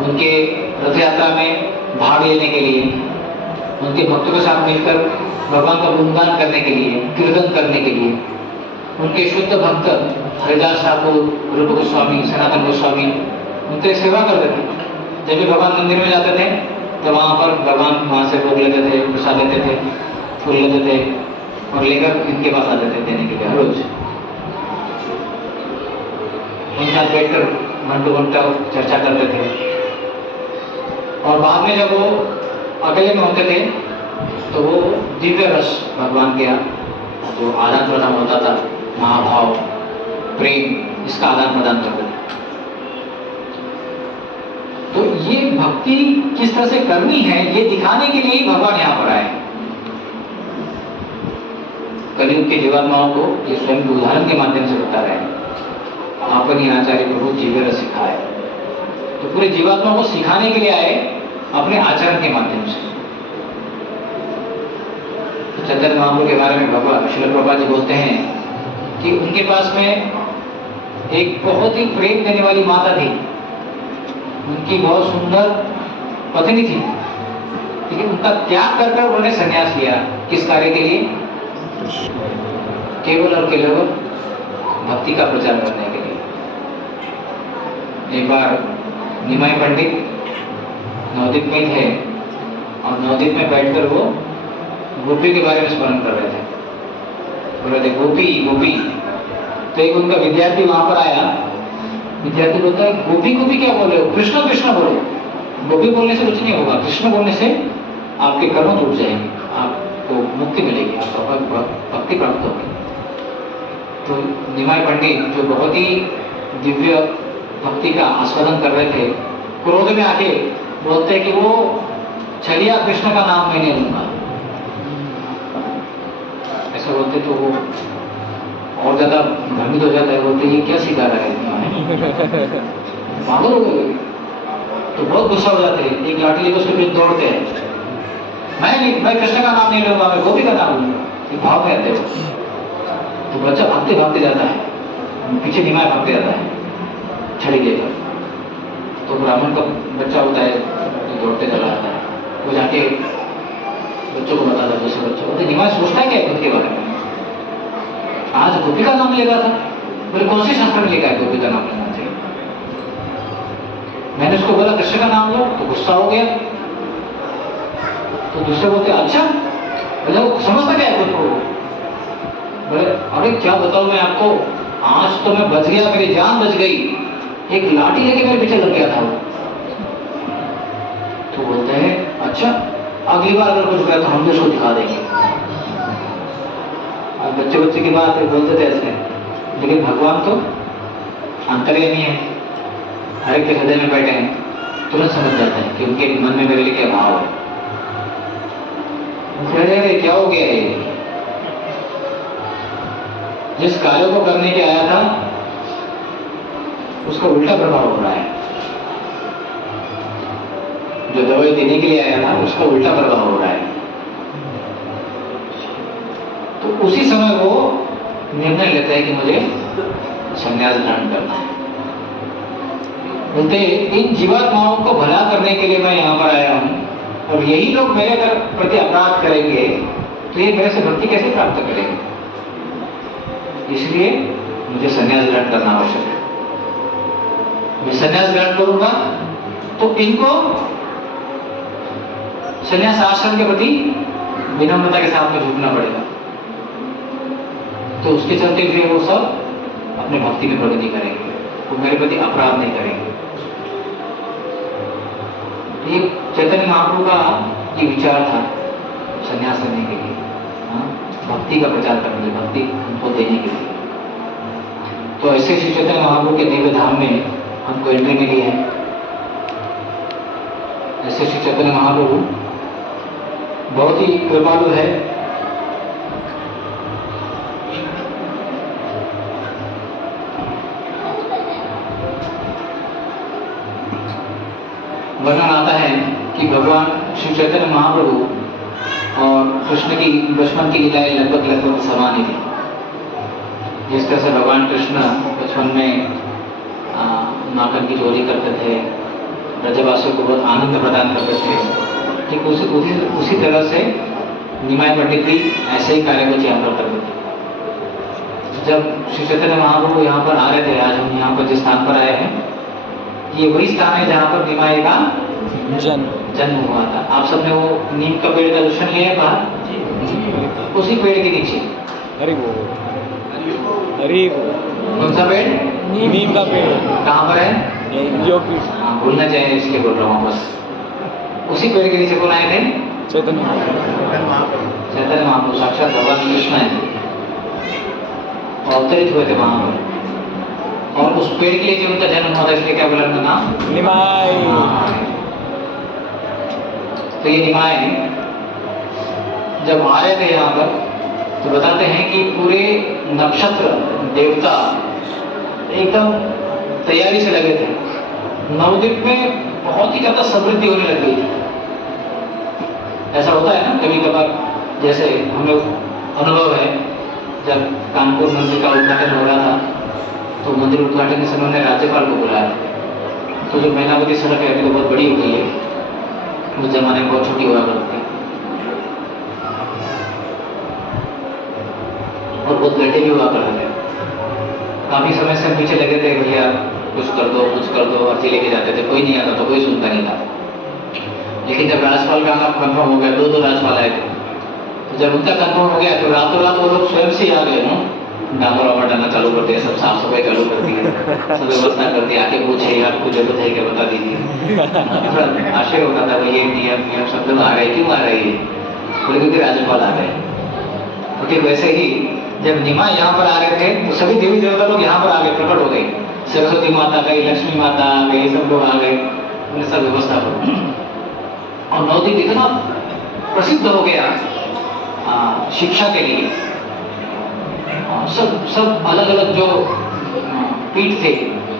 उनके रथ यात्रा में भाग लेने के लिए, उनके भक्तों के साथ मिलकर भगवान का गुणगान करने के लिए, कीर्तन करने के लिए, उनके शुद्ध भक्त हरिदास ठाकुर, रूप गोस्वामी, सनातन गोस्वामी उनकी सेवा करते थे। जब भी भगवान मंदिर में जाते थे तो वहाँ पर भगवान वहाँ से भोग लेते थे, प्रसाद लेते थे, फूल लेते थे और लेकर इनके पास आते थे देने के लिए हर रोज। उनके साथ बैठकर घंटों घंटा चर्चा करते थे। और बाद में जब वो अकेले में होते थे तो वो दिव्य रस भगवान के जो आदान प्रदान होता था, महाभाव, प्रेम, इसका आदान प्रदान करते थे। तो ये भक्ति किस तरह से करनी है ये दिखाने के लिए ही भगवान यहाँ पर आए। कलयुग के जीवात्माओं को ये स्वयं के उदाहरण के माध्यम से बता रहे हैं। आपन आचार्य प्रभु जीवर सिखाए, तो पूरे जीवात्मा को सिखाने के लिए आए अपने आचरण के माध्यम से। तो चैतन्य महाप्रभु के बारे में भगवान श्रील प्रभुपाद जी बोलते हैं कि उनके पास में एक बहुत ही प्रेम देने वाली माता थी, उनकी बहुत सुंदर पत्नी थी, लेकिन उनका त्याग कर कर उन्होंने संन्यास लिया। किस कार्य के लिए? केवल और केवल भक्ति का प्रचार करने के लिए। एक बार निमाई पंडित नवद्वीप में थे और नवद्वीप में बैठकर वो गोपी के बारे में स्मरण कर रहे थे, बोल रहे थे गोपी गोपी। तो एक उनका विद्यार्थी वहां पर आया, विद्यार्थी बोलता है गोपी गोपी क्या बोल रहे हो, कृष्ण कृष्ण बोलो। गोपी बोलने से कुछ नहीं होगा, कृष्ण बोलने से आपके कर्म टूट जाएंगे, आपको मुक्ति मिलेगी, आपको भक्ति प्राप्त होगी। तो निमाई पंडित जो बहुत ही दिव्य भक्ति का आस्वादन कर रहे थे, क्रोध में आके बोलते हैं कि वो छलिया कृष्ण का नाम मैं नहीं लूंगा। ऐसा बोलते तो वो और ज्यादा भ्रमित हो जाता है, बोलते ये क्या सिखा रहा है, पागल हो गए। तो बहुत गुस्सा हो जाते हैं, एक लाठी लेकर उसके पीछे दौड़ते हैं। मैं कृष्ण का नाम नहीं लूंगा, मैं गोपी का नाम लूंगा। भाव में आते हो तो बच्चा भागते भागते जाता है, पीछे निमाय भागते जाता है छड़ी लेकर। तो ब्राह्मण का बच्चा होता है तो दौड़ते चला जाता है, वो जाके बच्चों को बताता है, दूसरे बच्चों को। तो निमाय सोचता है क्या खुद के बारे में, आज गोपी का नाम लेगा था, बोले कौन से शास्त्र में लिखा है गोपी का नाम लेना चाहिए। मैंने उसको बोला कृष्ण का नाम लो, तो गुस्सा हो गया। तो दूसरे बोलते अच्छा, बोले वो समझता क्या है खुद को। बोले अरे क्या बताऊं मैं आपको, आज तो मैं बच गया, मेरी जान बच गई, एक लाठी लेके मेरे पीछे लग गया था। तो बोलते हैं अच्छा, अगली बार अगर कुछ गया तो हम उसको दिखा देंगे। बच्चे बच्चे की बात है, बोलते थे ऐसे, लेकिन भगवान तो अंतर्यामी है, हर एक के हृदय में बैठे हैं, तुरंत समझ जाते हैं कि उनके मन में मेरे लिए क्या भाव है। अरे क्या हो गया ये, जिस कार्य को करने के आया था उसका उल्टा प्रभाव हो रहा है, जो दवाई देने के लिए आया था उसका उल्टा प्रभाव हो रहा है। तो उसी समय वो निर्णय लेता है कि मुझे संन्यास ग्रहण करना है। बोलते इन जीवात्माओं को भला करने के लिए मैं यहाँ पर आया हूँ, और यही लोग मेरे प्रति अपराध करेंगे तो ये मेरे से भक्ति कैसे प्राप्त करेंगे, इसलिए मुझे संन्यास ग्रहण करना आवश्यक है। मैं संन्यास ग्रहण करूंगा तो इनको संन्यास आश्रम के प्रति विनम्रता के साथ में झुकना पड़ेगा, तो उसके चलते फिर वो सब अपने भक्ति में प्रगति करेंगे, वो मेरे प्रति अपराध नहीं करेंगे। ये चैतन्य महाप्रभु का ये विचार था संन्यास लेने के लिए, भक्ति का प्रचार करने के लिए, भक्ति हमको देने के लिए। तो ऐसे श्री चैतन्य महाप्रभु के दिव्य धाम में हमको एंट्री मिली है। ऐसे श्री चैतन्य महाप्रभु बहुत ही कृपालु है। वर्णन आता है कि भगवान श्री चैतन्य महाप्रभु और कृष्ण की बचपन की लीलाएं लगभग समान ही थी। जिस तरह से भगवान कृष्ण बचपन में नाटक की चोरी करते थे, ब्रजवासियों को बहुत आनंद प्रदान करते थे, ठीक उसी तरह से निमाय पंडित भी ऐसे ही कार्य को यहाँ पर करते थे। जब श्री चैतन्य महाप्रभु यहाँ पर आ रहे थे, आज हम यहाँ पर जिस स्थान पर आए हैं, ये वही स्थान है जहाँ पर निमाय का जन्म हुआ था। आप सबने वो नीम का पेड़ का दर्शन लिया है बाहर, उसी पेड़ के नीचे। हरि बोल, हरि बोल। कौन सा पेड़? नीम का पेड़। कहाँ पर है? योगी। हाँ, भूलना चाहिए इसलिए बोल रहा हूँ बस। उसी पेड़ के नीचे कौन आए थे? चैतन्य महाप्रभु, साक्षात भगवान कृष्ण है, अवतरित हुए थे वहां पर। और उस पेड़ के लिए जो उनका जन्म हुआ था इसलिए क्या बोला उनका नाम? निमाई। तो ये निमाय जब आए थे यहाँ पर तो बताते हैं कि पूरे नक्षत्र देवता एकदम तैयारी से लगे थे। नवद्वीप में बहुत ही ज्यादा समृद्धि होने लग गई थी। ऐसा होता है ना कभी कभार, जैसे हम लोग अनुभव है जब कानपुर मंदिर का उद्घाटन हो रहा था तो मंदिर उद्घाटन के समय ने राज्यपाल को बुलाया। तो जो मैनावती सड़क है अभी तो बहुत बड़ी हो गई है, उस जमाने में बहुत छोटी हुआ करती और बहुत गड्ढे भी हुआ करते थे। काफी समय से हम पीछे लगे थे, भैया कुछ कर दो, अर्जी लेके जाते थे, कोई नहीं आता था, कोई सुनता नहीं था। लेकिन जब राज्यपाल का नाम कंफर्म हो गया, दो राज्यपाल आए थे, तो जब उनका कंफर्म हो गया तो रातों रात वो लोग स्वयं से आ गए। डामर वामर डालना चालू कर दिया, सब साफ सफाई चालू कर दी, सब व्यवस्था कर दी। आके पूछे आपको जरूरत है क्या, बता दीजिए। आश्चर्य होता था भाई ये नियम सब लोग आ रहे, क्यों आ रहे हैं? बोले क्योंकि राज्यपाल आ गए। तो ठीक वैसे ही जब निमा यहाँ पर आ रहे थे तो सभी देवी देवता लोग यहाँ पर आ गए, प्रकट हो गए। सरस्वती माता गई, लक्ष्मी माता आ गई, सब लोग आ गए, उन्हें सब व्यवस्था हो। और नवद्वीप इतना प्रसिद्ध हो गया शिक्षा के लिए। सब अलग अलग जो पीठ थे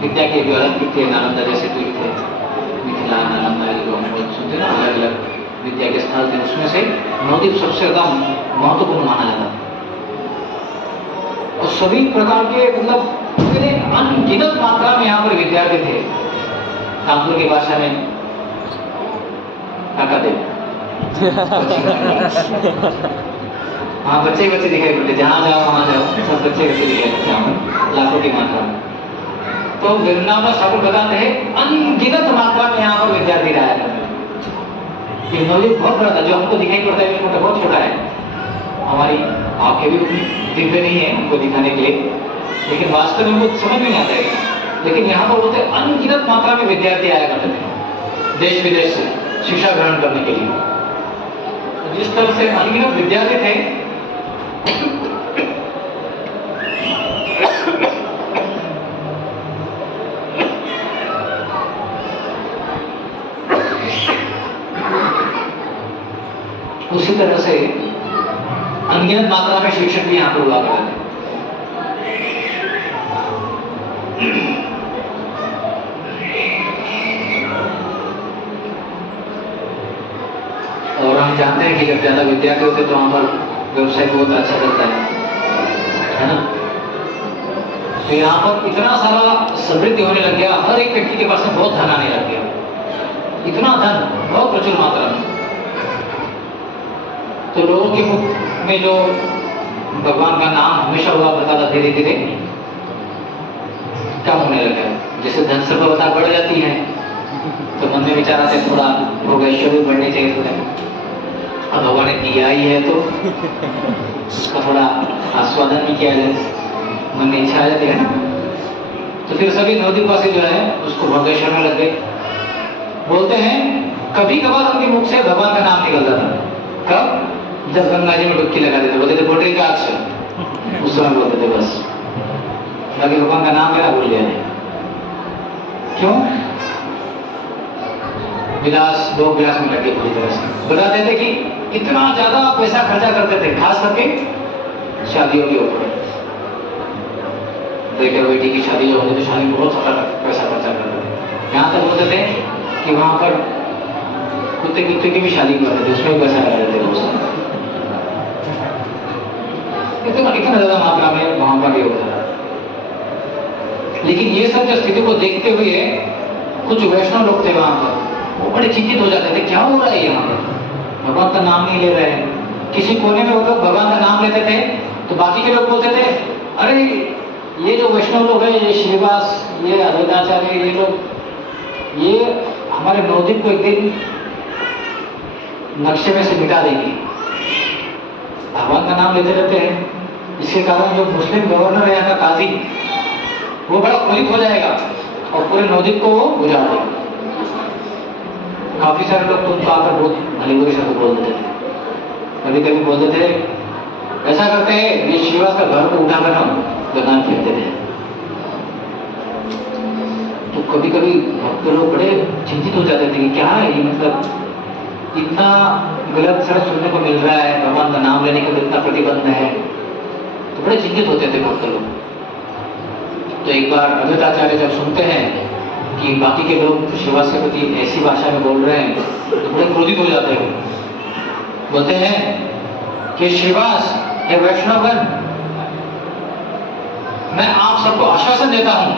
विद्या के, जो अलग पीठ थे, नालंदा जैसे पीठ थे, मिथिला, नालंदा, जो हम लोग सुनते ना अलग अलग विद्या के स्थल थे, उसमें से नवद्वीप सबसे ज्यादा महत्वपूर्ण माना जाता। और सभी प्रकार के मतलब अनगिनत मात्रा में यहाँ पर विद्यार्थी थे। कानपुर की भाषा में काका देव हाँ, बच्चे बच्चे दिखाई पड़ते, जहाँ जाओ वहाँ जाओ, सब बच्चे बच्चे दिखाई पड़ते हैं, लाखों की मात्रा में। तो वृंदावन ठाकुर बताते हैं अनगिनत मात्रा में यहाँ पर विद्यार्थी रहा करते। ये नवद्वीप बहुत बड़ा था, जो हमको दिखाई पड़ता है वो बहुत छोटा है। हमारी आंखें भी दिखते नहीं है हमको दिखाने के लिए, लेकिन वास्तव में वो समझ में नहीं आता है। लेकिन यहाँ पर बोलते अनगिनत मात्रा में विद्यार्थी आया करते थे देश विदेश से शिक्षा ग्रहण करने के लिए। जिस तरह से अनगिनत विद्यार्थी थे, उसी तरह से अनगिनत मात्रा में शिक्षक भी यहाँ पर हुआ करते थे। और हम जानते हैं कि जब ज्यादा विद्यार्थी होते तो वहां पर व्यवसाय बहुत अच्छा चलता है ना। तो यहाँ पर इतना सारा समृद्धि होने लग गया, हर एक व्यक्ति के पास में बहुत धन आने लग गया, इतना धन बहुत प्रचुर मात्रा में। तो लोगों के मुख में जो भगवान का नाम हमेशा हुआ करता था, धीरे धीरे कम होने लगा। जैसे धन संपदा बढ़ जाती है तो मन में विचार आते थोड़ा भोगेश्वरी बढ़नी चाहिए थोड़ा, अब भगवान ने दिया ही है तो उसका थोड़ा आस्वादन भी किया जाए, मन में इच्छा आ जाती है ना। तो फिर सभी नवद्वीपवासी जो है उसको भोगेश्वर में लग गए। बोलते हैं कभी कभार उनके मुख से भगवान का नाम निकलता था। कब? जब गंगा जी में डुबकी लगा देते, बोलते थे बोटे का अक्षर, उस समय बोलते थे बस, बाकी भगवान का नाम मेरा भूल गया। क्यों? विलास, भोग विलास में लगे पूरी तरह से। बताते थे कि इतना ज्यादा पैसा खर्चा करते थे, खास करके शादियों के ऊपर। बेटे बेटी की शादी जो होती थी, शादी में बहुत सारा पैसा खर्चा करते थे। यहाँ तक बोलते थे कि वहां पर कुत्ते कुत्ते की भी शादी करते थे, उसमें भी पैसा लगा देते थे। इतना ज्यादा मात्रा में वहां पर भी होता था। लेकिन ये सब जो स्थिति को देखते हुए कुछ वैष्णव लोग थे वहां पर, वो बड़े चिंतित हो जाते थे, क्या हो रहा है यहाँ पर, भगवान का नाम नहीं ले रहे हैं। किसी कोने में वो लोग भगवान का नाम लेते थे तो बाकी के लोग बोलते थे, अरे ये जो वैष्णव लोग हैं, ये श्रीवास, ये अद्वैताचार्य, ये लोग, ये हमारे नवद्वीप को एक दिन नक्शे में से मिटा देंगे। भगवान का नाम लेते रहते हैं, इसके कारण जो मुस्लिम गवर्नर है यहाँ का काजी, वो बड़ा क्रोधित हो जाएगा और पूरे नवद्वीप को वो उजाड़ देगा। काफी सारे लोग तो उनको आकर बहुत भली बुरी शब्द बोल देते थे। कभी कभी बोलते थे, ऐसा करते हैं ये श्रीवास का घर को उठाकर हम गंगा में फेंक देते हैं। कभी कभी भक्त लोग बड़े चिंतित हो जाते थे कि क्या है ये, मतलब इतना गलत सर सुनने को मिल रहा है, भगवान का नाम लेने का इतना प्रतिबंध है, तो बड़े चिंतित होते थे भक्त लोग। तो एक बार अद्वैताचार्य जब सुनते हैं कि बाकी के लोग श्रीवास के प्रति ऐसी भाषा में बोल रहे हैं तो बड़े क्रोधित हो जाते हैं। बोलते हैं कि श्रीवास, ये वैष्णवगण, मैं आप सबको आश्वासन देता हूं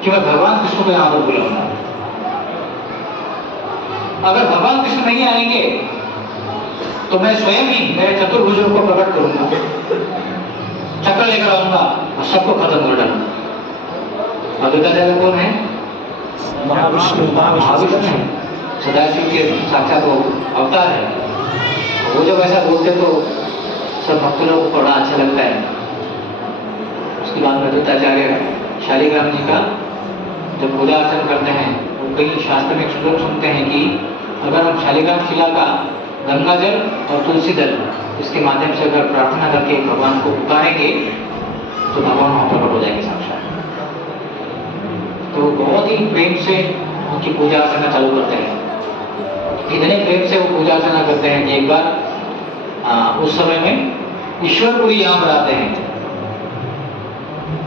कि मैं भगवान कृष्ण को यहां पर बुलाऊंगा। अगर भगवान कृष्ण नहीं आएंगे तो मैं स्वयं ही मेरे चतुर्भुज को प्रकट करूंगा, चक्र लेकर आऊंगा और सबको खत्म कर डालूंगा। अद्वैताचार्य कौन है? महाविष्णु महाविष्णु है, सदाशिव के साक्षात वो अवतार है। वो जब ऐसा बोलते तो सब भक्त लोगों को बड़ा अच्छा लगता है। उसके बाद अद्वैताचार्य शालिग्राम जी का जब पूजा अर्चन करते हैं तो कई शास्त्र में श्लोक सुनते हैं कि अगर हम शालिग्राम शिला का गंगा जल और तुलसी दल इसके माध्यम से अगर प्रार्थना करके भगवान को पुकारेंगे तो भगवान वहां प्रकट हो जाएंगे साक्षात। तो बहुत ही प्रेम से उनकी पूजा अर्चना चालू करते हैं। इतने प्रेम से वो पूजा अर्चना करते हैं कि एक बार उस समय में ईश्वरपुरी यहाँ पर आते हैं,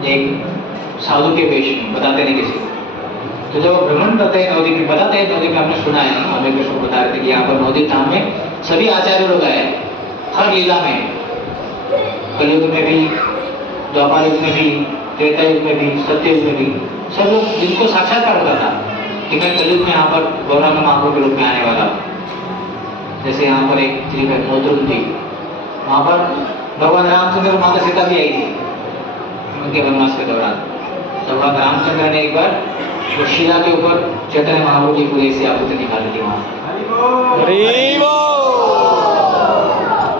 एक साधु के वेश में, बताते नहीं किसी को। तो जब वो भ्रमण करते हैं नवद्वीप में, बताते हैं नवद्वीप में, हमने सुना है, हमें कृष्ण बता रहे थे कि यहाँ पर नवद्वीप धाम में सभी आचार्य लोग आए हर लीला में, कलयुग में भी, द्वापर युग में भी, त्रेता युग में भी, सत्ययुग में भी, सब लोग जिनको साक्षात्कार होता था कि मैं कलयुग में यहाँ पर गौरांग महाप्रभु के रूप में आने वाला हूँ। जैसे यहाँ पर एक स्त्री है मोहतरुम थी, वहाँ पर भगवान रामचंद्र और माता सीता भी आई थी उनके वनवास के दौरान। तो भगवान रामचंद्र ने एक बार वो शिला के ऊपर चैतन्य महाप्रभु की पूरी सी आकृति निकाली थी वहाँ।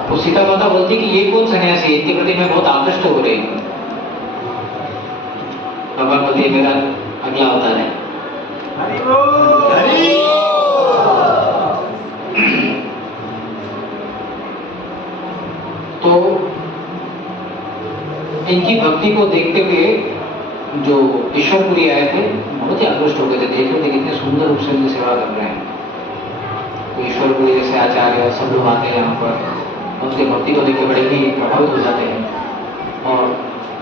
तो सीता माता बोलती कि ये कौन सन्यासी है, इनके प्रति मैं बहुत आकृष्ट हो रही हूँ। भगवान बोलती है मेरा अगला अवतार है। तो इनकी भक्ति को देखते हुए जो ईश्वरपुरी आए थे बहुत ही आकृष्ट हो गए थे, देख रहे थे कितने सुंदर रूप से उनकी सेवा कर रहे हैं। तो ईश्वरपुरी जैसे आचार्य सब लोग आते हैं यहाँ पर, उनके भक्ति को देख के बड़े ही प्रभावित हो जाते हैं और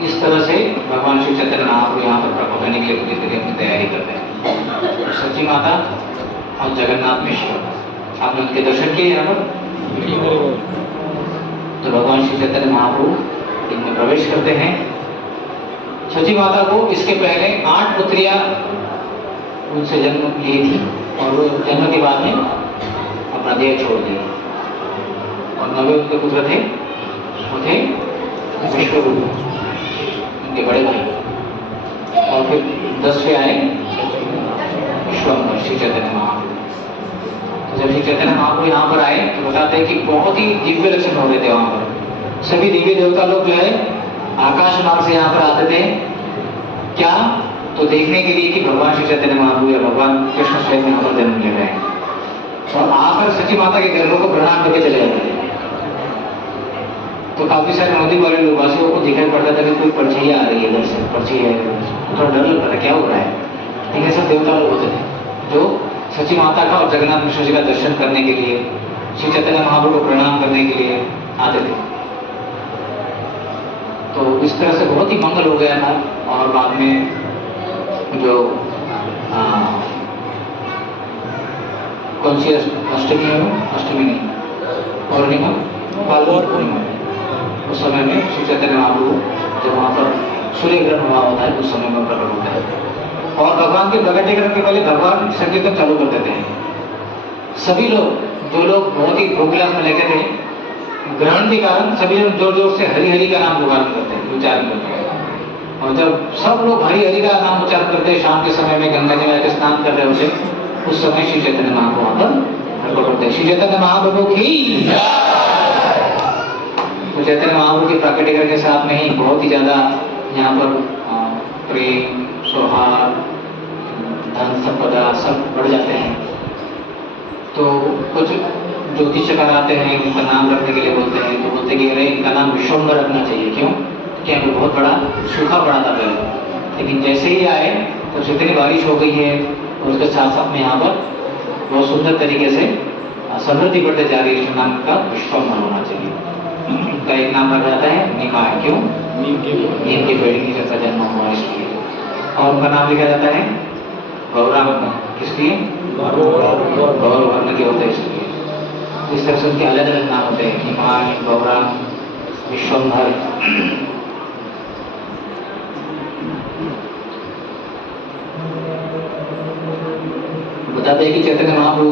इस तरह से भगवान श्री चैतन्य महाप्रभु यहाँ पर प्रकट होने के लिए पूरी तरह अपनी तैयारी करते हैं। तो सच्ची माता और जगन्नाथ मिश्र, आपने उनके दर्शन किए यहाँ पर? तो भगवान श्री चैतन्य महाप्रभु इनमें प्रवेश करते हैं। सची माता को इसके पहले 8 पुत्रियां उनसे जन्म ली थी और वो जन्म के बाद में अपना देह छोड़ दिया और 9 उनके पुत्र थे, वो थे विश्वरूप, उनके बड़े भाई, और फिर 10वें आए विश्वम्भर श्री चैतन्य महाप्रभु। तो जब श्री चैतन्य महाप्रभु यहाँ पर आए तो बताते हैं कि बहुत ही दिव्य लक्षण हो रहे थे वहाँ पर। सभी दिव्य देवता लोग जो है आकाश मार्ग से यहाँ पर आते थे, क्या तो देखने के लिए कि भगवान श्री चैतन्य महाप्रभु या भगवान कृष्ण स्वयं यहाँ पर जन्म ले रहे हैं, और आकर सची माता के गर्भों को प्रणाम करके चले जाते थे। तो काफी सारे नवद्वीप वाले लोग वासियों को दिखाई पड़ता था कि कोई परछाई आ रही है इधर से, परछाई है, थोड़ा डर लगता था क्या हो रहा है। लेकिन सब देवता लोग होते थे जो सची माता का और जगन्नाथ मिश्र जी का दर्शन करने के लिए, श्री चैतन्य महाप्रभु को प्रणाम करने के लिए आते थे। तो इस तरह से बहुत ही मंगल हो गया था। और बाद में जो कौन सी अष्टमी है, अष्टमी नहीं, पूर्णिमा, फाल्गुन पूर्णिमा, उस समय में श्री चैतन्य महाप्रभु जब वहाँ पर सूर्य ग्रहण हुआ होता है उस समय में प्रकट होता है। और भगवान के प्रकटीकरण के पहले भगवान संकीर्तन चालू कर देते हैं। सभी लोग जो लोग बहुत ही भोगविलास में लगे थे, ग्रहण के कारण सभी लोग जोर जोर से हरि हरि का नाम उच्चारण करते हैं, उच्चारण करते हैं। और जब सब लोग हरि हरि का नाम उच्चारण करते हैं, शाम के समय में गंगा जी में स्नान कर रहे होते, उस समय श्री चैतन्य महाप्रभु वहाँ पर प्रकट होते हैं। श्री चैतन्य महाप्रभु की तो चैतन्य महाप्रभु के प्रकटीकरण के साथ में ही बहुत ही ज्यादा यहाँ पर प्रेम, सौहार्द, धन संपदा सब बढ़ जाते हैं। तो कुछ ज्योतिषकार आते हैं, उनका नाम रखने के लिए बोलते हैं, तो बोलते हैं कि अरे इनका नाम विश्वम्भर रखना चाहिए। क्यों? क्या बहुत बड़ा सूखा पड़ा था पहले, लेकिन जैसे ही आए तो जितनी बारिश हो गई है और उसके साथ साथ में यहाँ पर बहुत सुंदर तरीके से समृद्धि बढ़ते जा रही है। इस नाम का विश्वम्भर होना चाहिए। उनका एक नाम रखा जाता है निमाय। क्यों? नीम के पेड़ की जैसा जन्म हुआ इसलिए। और उनका नाम लिखा जाता है गौरावर्ण। किस लिए? गौरवर्ण के होते हैं इसलिए। इस तरह से उनके अलग अलग नाम होते हैं, निमाय, गौरा, विश्वम्भर। बताते हैं कि चैतन्य महाप्रभु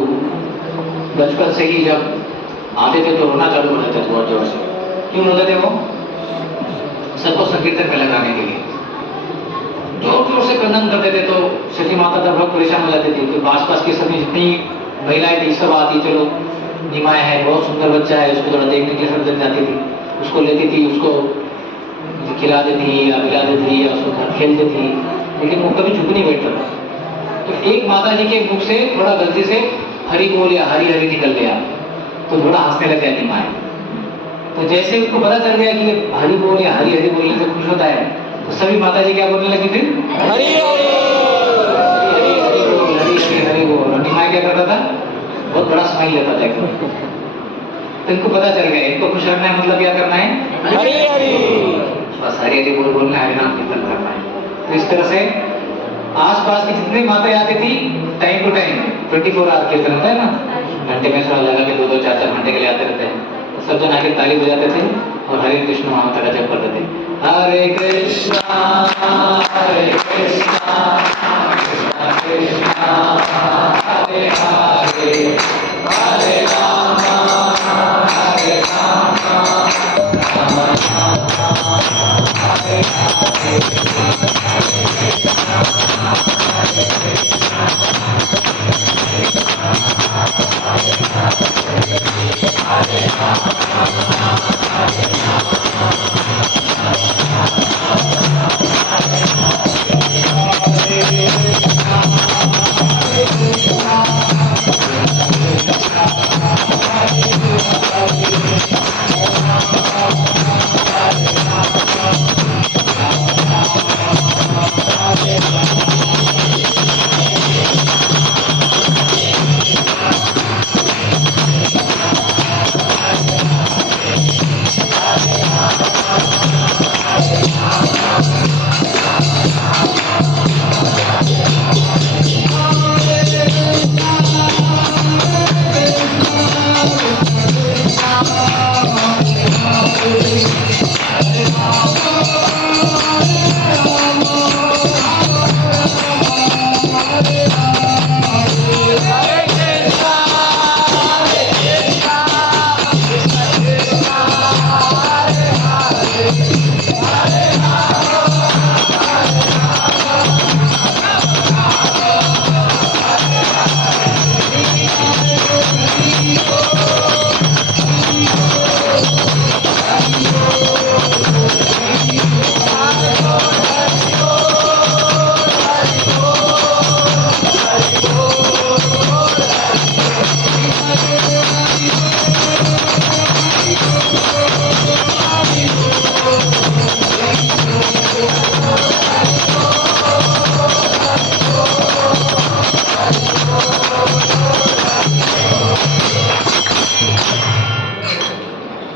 बचपन से ही जब आते थे तो रोना चालू कर देते थे बहुत जोर से। क्यों रोते थे वो? सबको संकीर्तन में लगाने के लिए जोर जोर से क्रंदन करते थे। तो सती माता तब बहुत परेशान हो जाती थी। तो आसपास के सभी जितनी महिलाएं थी सब आती, चलो निमाय है, बहुत सुंदर बच्चा है, उसको थोड़ा देखने के लिए सब जन जाती थी, उसको लेती थी, उसको खिला देती या पिला देती या उसको घर खेलती थी, लेकिन वो कभी झुक नहीं बैठता था। तो एक माता जी के मुख से थोड़ा गलती से हरि बोल या हरी हरी निकल गया तो थोड़ा हंसने लग गया निमाय। तो जैसे उसको पता चल गया कि हरि बोल या हरी हरी बोलने से खुश होता है तो सभी माता जी क्या बोलने लगी थी? हरी हरी हरी बोल। और निमाय क्या करता था? बहुत बड़ा स्माइल लेता था एकदम। तो इनको पता चल गया इनको खुश रखना है, मतलब क्या करना है? हरी हरी, बस हरी हरी बोल बोलना है, नाम कीर्तन करना है। तो इस तरह से आसपास की जितनी माताएं आती थी टाइम टू टाइम 24 आवर कीर्तन होता है ना, घंटे में थोड़ा लगा के 2-2, 4-4 घंटे के लिए आते रहते हैं। तो सब जन आके ताली बजाते थे और हरे कृष्ण महामंत्र का जप करते थे। हरे कृष्णा कृष्णा कृष्णा हरे हरे, हरे राम हरे राम, राम राम हरे हरे।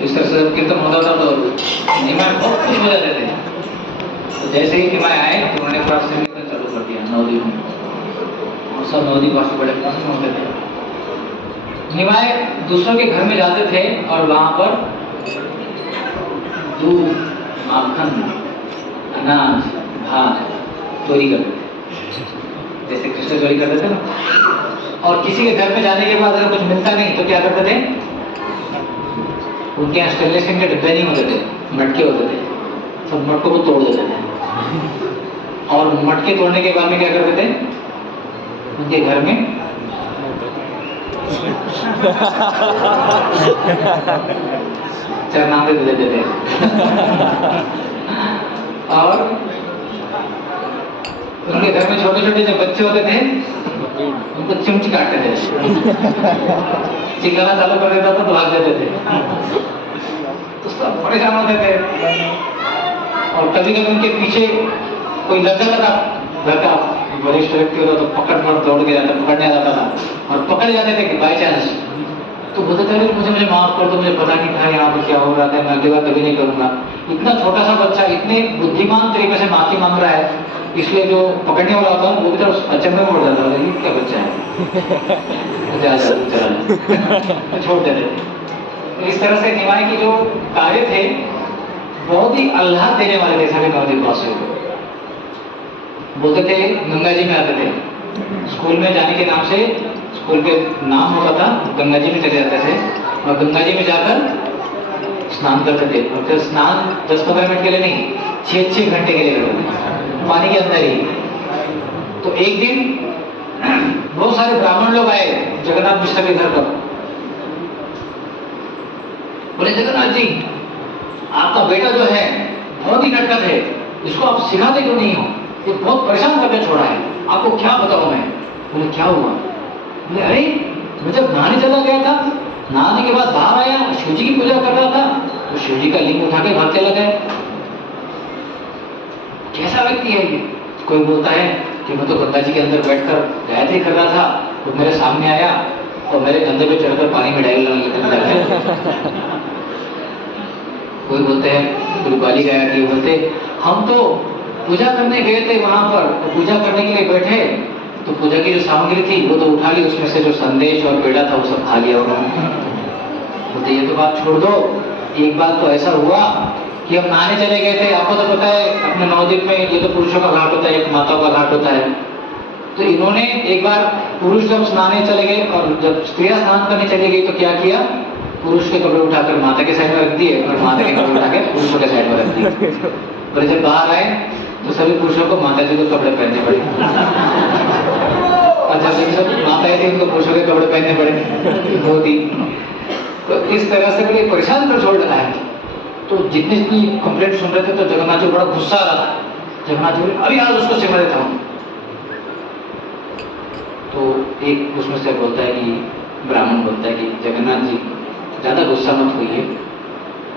इस तरह से जब कीर्तन होता था तो निमाय बहुत खुश हो जाते थे। तो जैसे ही निमाय आए तो उन्होंने पूरा कीर्तन चालू कर दिया 9 दिन में, और सब 9 दिन वासी बड़े प्रसन्न होते थे। निमाय दूसरों के घर में जाते थे और वहां पर दूध, माखन, अनाज, भात चोरी करते थे, जैसे कृष्ण चोरी करते थे ना। और किसी के घर में जाने के बाद अगर कुछ मिलता नहीं तो क्या करते थे? उनके यहाँ स्टेनलेस स्टील के डिब्बे नहीं होते थे, मटके होते थे, सब मटकों को तोड़ देते थे। और मटके तोड़ने के बाद में क्या करते थे? उनके घर में चरनाते दे देते थे। और उनके घर में छोटे छोटे जो बच्चे होते थे उनको चिमची काटते थे, चिल्लाना चालू कर देता था तो भाग जाते थे। तो सब परेशान होते थे। और कभी कभी उनके पीछे कोई लग जाता था घर का वरिष्ठ व्यक्ति होता तो पकड़ दौड़ के जाता, पकड़ने जाता था और पकड़ जाते थे बाई चांस। तो बोलते थे मुझे माफ कर दो, मुझे पता नहीं था यहाँ पर क्या हो रहा था, मैं अगली बार कभी नहीं करूंगा। इतना छोटा सा बच्चा इतने बुद्धिमान तरीके से माफी मांग रहा है, इसलिए जो पकड़ने वाला होता है वो भी तो अचंभे में पड़ जाता है, ये क्या बच्चा है तो छोड़ देते थे। इस तरह से निमाई की जो कार्य थे बहुत ही आह्लाद देने वाले थे सभी नवदीप वासियों को। बोलते थे गंगा जी में आते थे, स्कूल में जाने के नाम से, स्कूल के नाम होता था, गंगा जी में चले जाते थे और गंगा जी में जाकर स्नान करते थे। और फिर स्नान 10-15 मिनट के लिए नहीं, 6-6 घंटे के लिए करते थे पानी के अंदर ही। तो एक दिन बहुत सारे ब्राह्मण लोग आए जगन्नाथ मिश्र के घर पर। बोले जगन्नाथ जी, आपका बेटा जो है बहुत ही नटखट है, इसको आप सिखाते क्यों नहीं हो? ये बहुत परेशान करके छोड़ा है, आपको क्या बताऊं मैं? बोले क्या हुआ? बोले अरे मैं जब नहाने चला गया था, नहाने के बाद बाहर आया, शिव जी की पूजा कर रहा था, तो शिव जी का लिंग उठा के भाग चला गया। कैसा व्यक्ति है ये? कोई बोलता है कि मैं तो गंगा जी के अंदर बैठकर गायत्री कर रहा था, तो मेरे सामने आया और मेरे कंधे पे चढ़कर पानी में डाल लगा। कोई बोलते हैं गुरुबाली गायत्री, बोलते हम तो पूजा करने गए थे वहां पर, तो पूजा करने के लिए बैठे तो पूजा की जो सामग्री थी वो तो उठा ली, उसमें से जो संदेश और पेड़ा था वो सब खा लिया उन्होंने। बोलते ये तो बात छोड़ दो, एक बात तो ऐसा हुआ कि हम नहाने चले गए थे, आपको तो पता है अपने नवद्वीप में ये तो पुरुषों का घाट होता है, एक माताओं का घाट होता है। तो इन्होंने एक बार पुरुष जब स्नाने चले गए और जब स्त्रियां स्नान करने चली गई तो क्या किया, पुरुष के कपड़े उठाकर माता के साइड में रख दिए और माता के कपड़े उठाकर पुरुषों के साइड में रख दिए। और जब बाहर आए तो सभी पुरुषों को माता जी को कपड़े पहनने पड़े और जब सब माताएं थी उनको पुरुषों के कपड़े पहनने पड़े, धोती। तो इस तरह से बड़े परेशान कर छोड़ रहा है। तो जितनी जितनी कंप्लेंट सुन रहे थे तो जगन्नाथ जी बड़ा गुस्सा आ रहा था। जगन्नाथ जी अभी आज उसको सिखा देता हूँ। तो एक उसमें से बोलता है कि ब्राह्मण बोलता है कि जगन्नाथ जी ज्यादा गुस्सा मत होइए,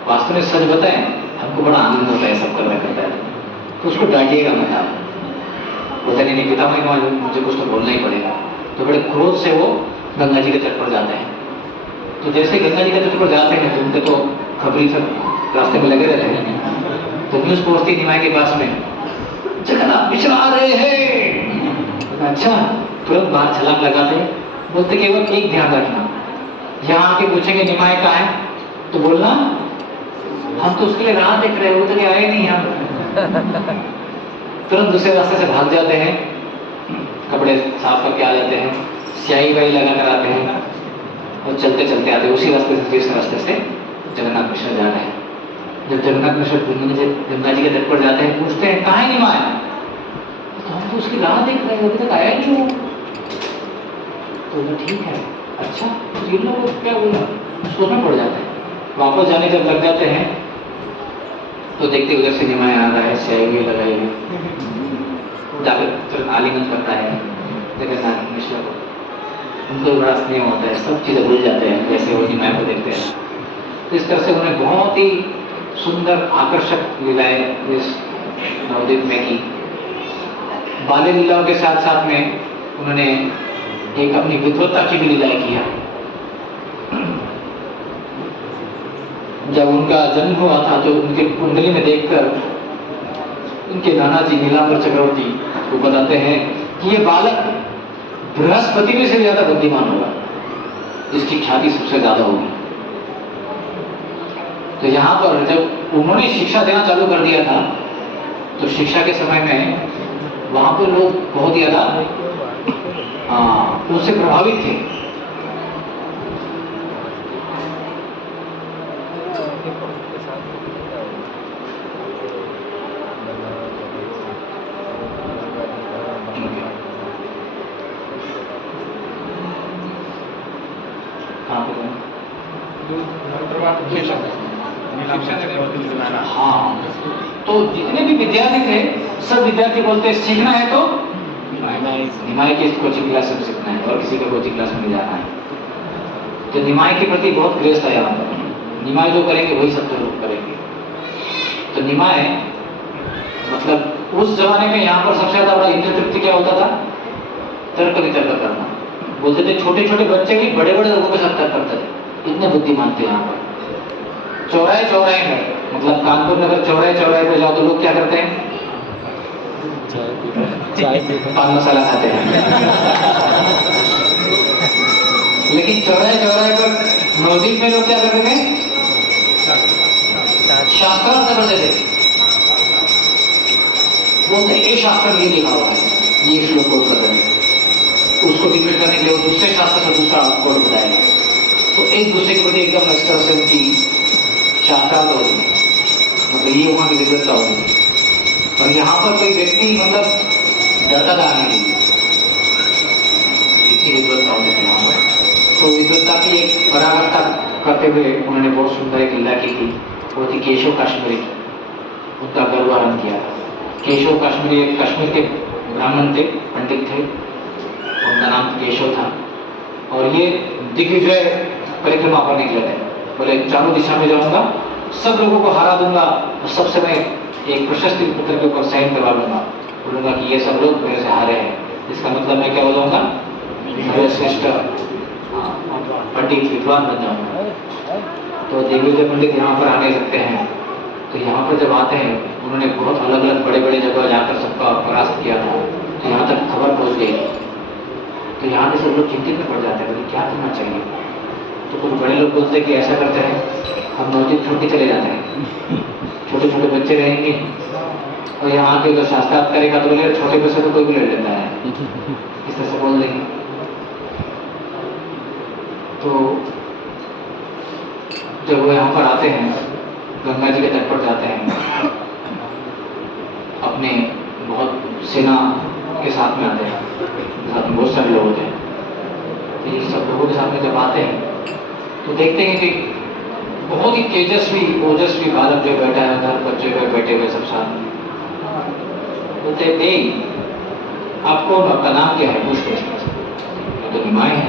वास्तव में सच बताएं हमको बड़ा आनंद होता है सब करना करता है, तो उसको डांटिएगा मत आप। बोलता नहीं पितामह मुझे कुछ तो बोलना ही पड़ेगा। तो बड़े क्रोध से वो गंगा जी के तट पर जाते हैं। तो जैसे गंगा जी के तट पर जाते हैं तो उनके तो खबरी सब रास्ते में लगे रहते हैं। तो न्यूज पहुंचती निमाई के पास में, जगन्नाथ मिश्र आ रहे हैं। अच्छा, तुरंत बाहर छलांग लगाते हैं। बोलते केवल एक ध्यान रखना, यहाँ आके पूछेंगे निमाई कहाँ है तो बोलना हम तो उसके लिए राह देख रहे हैं, वो तो आए नहीं हम। तुरंत दूसरे रास्ते से भाग जाते हैं, कपड़े साफ करके आ जाते हैं, स्याही वाही लगा कर आते हैं और चलते चलते आते हैं उसी रास्ते से जिस रास्ते से जगन्नाथ मिश्र जा रहे हैं। जब जगन्नाथ मिश्र गंगा जी के तट पर जाते हैं, पूछते हैं कहाँ है निमाय? तो हम तो उसकी राह देख रहे हैं, अभी तक आया क्यों? तो ठीक है, अच्छा तो इन लोगों को क्या बोला, सोचना पड़ जाता है। वापस जाने जब लग जाते हैं तो देखते उधर से निमाय आ रहा है, स्याही भी लगाई हुई, जाकर आलिंगन करता है जगन्नाथ मिश्र को। उनको बड़ा स्नेह होता है, सब चीज़ें भूल जाते हैं जैसे वो निमाय को देखते हैं। तो इस तरह से उन्हें बहुत ही सुंदर आकर्षक लीलाएं इस नवद्वीप में की। बाल्य लीलाओं के साथ साथ में उन्होंने एक अपनी विद्वत्ता की भी लीलाएं किया। जब उनका जन्म हुआ था तो उनके कुंडली में देखकर उनके नाना जी नीलांबर चक्रवर्ती वो बताते हैं कि ये बालक बृहस्पति में से ज्यादा बुद्धिमान होगा, इसकी ख्याति सबसे ज्यादा होगी। तो यहाँ पर जब उन्होंने शिक्षा देना चालू कर दिया था तो शिक्षा के समय में वहां पर लोग बहुत ज्यादा उससे प्रभावित थे। हाँ, तो जितने भी विद्यार्थी थे सब विद्यार्थी बोलते हैं सीखना है तो निमाई की कोचिंग क्लास में सीखना है और किसी का कोचिंग क्लास में नहीं जाना है। तो निमाई के प्रति बहुत क्रेज था यहाँ पर, निमाई जो करेंगे वही सब लोग करेंगे। तो निमाई मतलब उस जमाने में यहाँ पर सबसे ज्यादा बड़ा इंद्र तृप्ति क्या होता था? तर्क वितर्क करना। बोलते थे छोटे छोटे बच्चे भी बड़े बड़े लोगों के साथ तर्क करते थे, इतने बुद्धिमान थे यहाँ पर। चौराहे चौराहे में, मतलब कानपुर में अगर चौराहे चौराहे पे जाओ तो लोग क्या करते हैं? चाय पान मसाला खाते हैं। लेकिन चौराहे चौराहे पर नवदीप में लोग क्या करते थे? शास्त्रार्थ करते थे। बोलते ये शास्त्र में ये लिखा हुआ है, ये श्लोक कोट कर रहे हैं, उसको डिफेंड करने के लिए वो दूसरे शास्त्र से दूसरा कोट बताएगा। तो एक दूसरे के प्रति एकदम इस तरह से उनकी शास्त्रार्थ हो रही, मतलब ये वहां की विद्वत्ता होगी। और यहाँ पर कोई व्यक्ति मतलब डरता था आने के लिए, इतनी विद्वत्ता होती थी यहाँ पर। तो विद्वत्ता की एक पराकाष्ठा करते हुए उन्होंने बहुत सुंदर एक लीला की थी, वो थी केशव काश्मीरी की। उनका गर्वारंभ किया था। केशव काश्मीरी एक कश्मीर के ब्राह्मण थे, पंडित थे, उनका नाम केशव था। और ये दिग्विजय परिक्रमा पर निकले थे। बोले चारों दिशा में जाऊंगा, सब लोगों को हरा दूंगा और सबसे मैं एक प्रशस्ति पत्र के ऊपर साइन करवा लूंगा। बोलूंगा कि ये सब लोग मेरे से हारे हैं, इसका मतलब मैं क्या हो जाऊंगा? सर्वश्रेष्ठ पंडित विद्वान बन जाऊंगा। तो दिग्विजय पंडित यहाँ पर आने सकते हैं। तो यहाँ पर जब आते हैं, उन्होंने बहुत अलग अलग बड़े बड़े जगह जाकर सबका परास्त किया था। तो यहाँ तक खबर पहुँच गई। तो यहाँ के सब लोग चिंतित में पड़ जाते हैं, क्या करना चाहिए? तो कुछ बड़े लोग बोलते हैं कि ऐसा करते हैं, हम नवदीप छोड़ के चले जाते हैं, छोटे छोटे बच्चे रहेंगे और यहाँ के जो शास्त्रार्थ करेगा तो बोले छोटे पैसे तो कोई भी ले लेता है, इस तरह से बोल देंगे। तो जब वो यहाँ पर आते हैं, गंगा जी के तट पर जाते हैं, अपने बहुत सेना के साथ में आते हैं, साथ में बहुत सारे लोग होते हैं। तो ये सब लोगों के साथ में जब आते हैं तो देखते हैं कि बहुत ही तेजस्वी ओजस्वी बालक जो बैठा है उधर, बच्चे जो बैठे हुए सब साथ में। बोलते आप कौन, आपका नाम क्या है? पूछते हैं। तो निमाय है,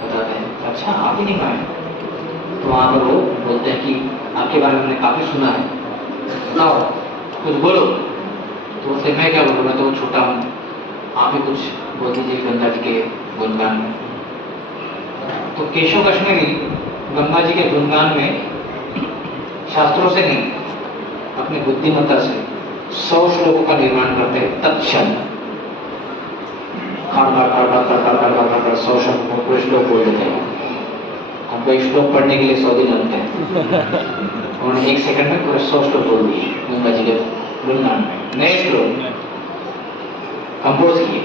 बताते हैं। अच्छा आप ही निमाय? तो वहाँ पर वो बोलते हैं कि आपके बारे में मैंने काफी सुना है, बताओ कुछ बोलो। तो बोलते मैं क्या बोलूँ, मैं तो छोटा हूँ, आप ही कुछ बोल दीजिए गंगा जी के गुणगान में। तो केशव कश्मीरी गंगा जी के गुणगान में शास्त्रों से नहीं, अपनी बुद्धिमत्ता से 100 श्लोकों का निर्माण करते हैं तत्क्षण। खाड़ 100 श्लोक बोल देते हैं। हमको एक श्लोक पढ़ने के लिए 100 दिन लगते हैं। उन्होंने 1 सेकंड में पूरे 100 श्लोक बोल दिए गंगा जी के गुणगान में। नए श्लोक कंपोज किए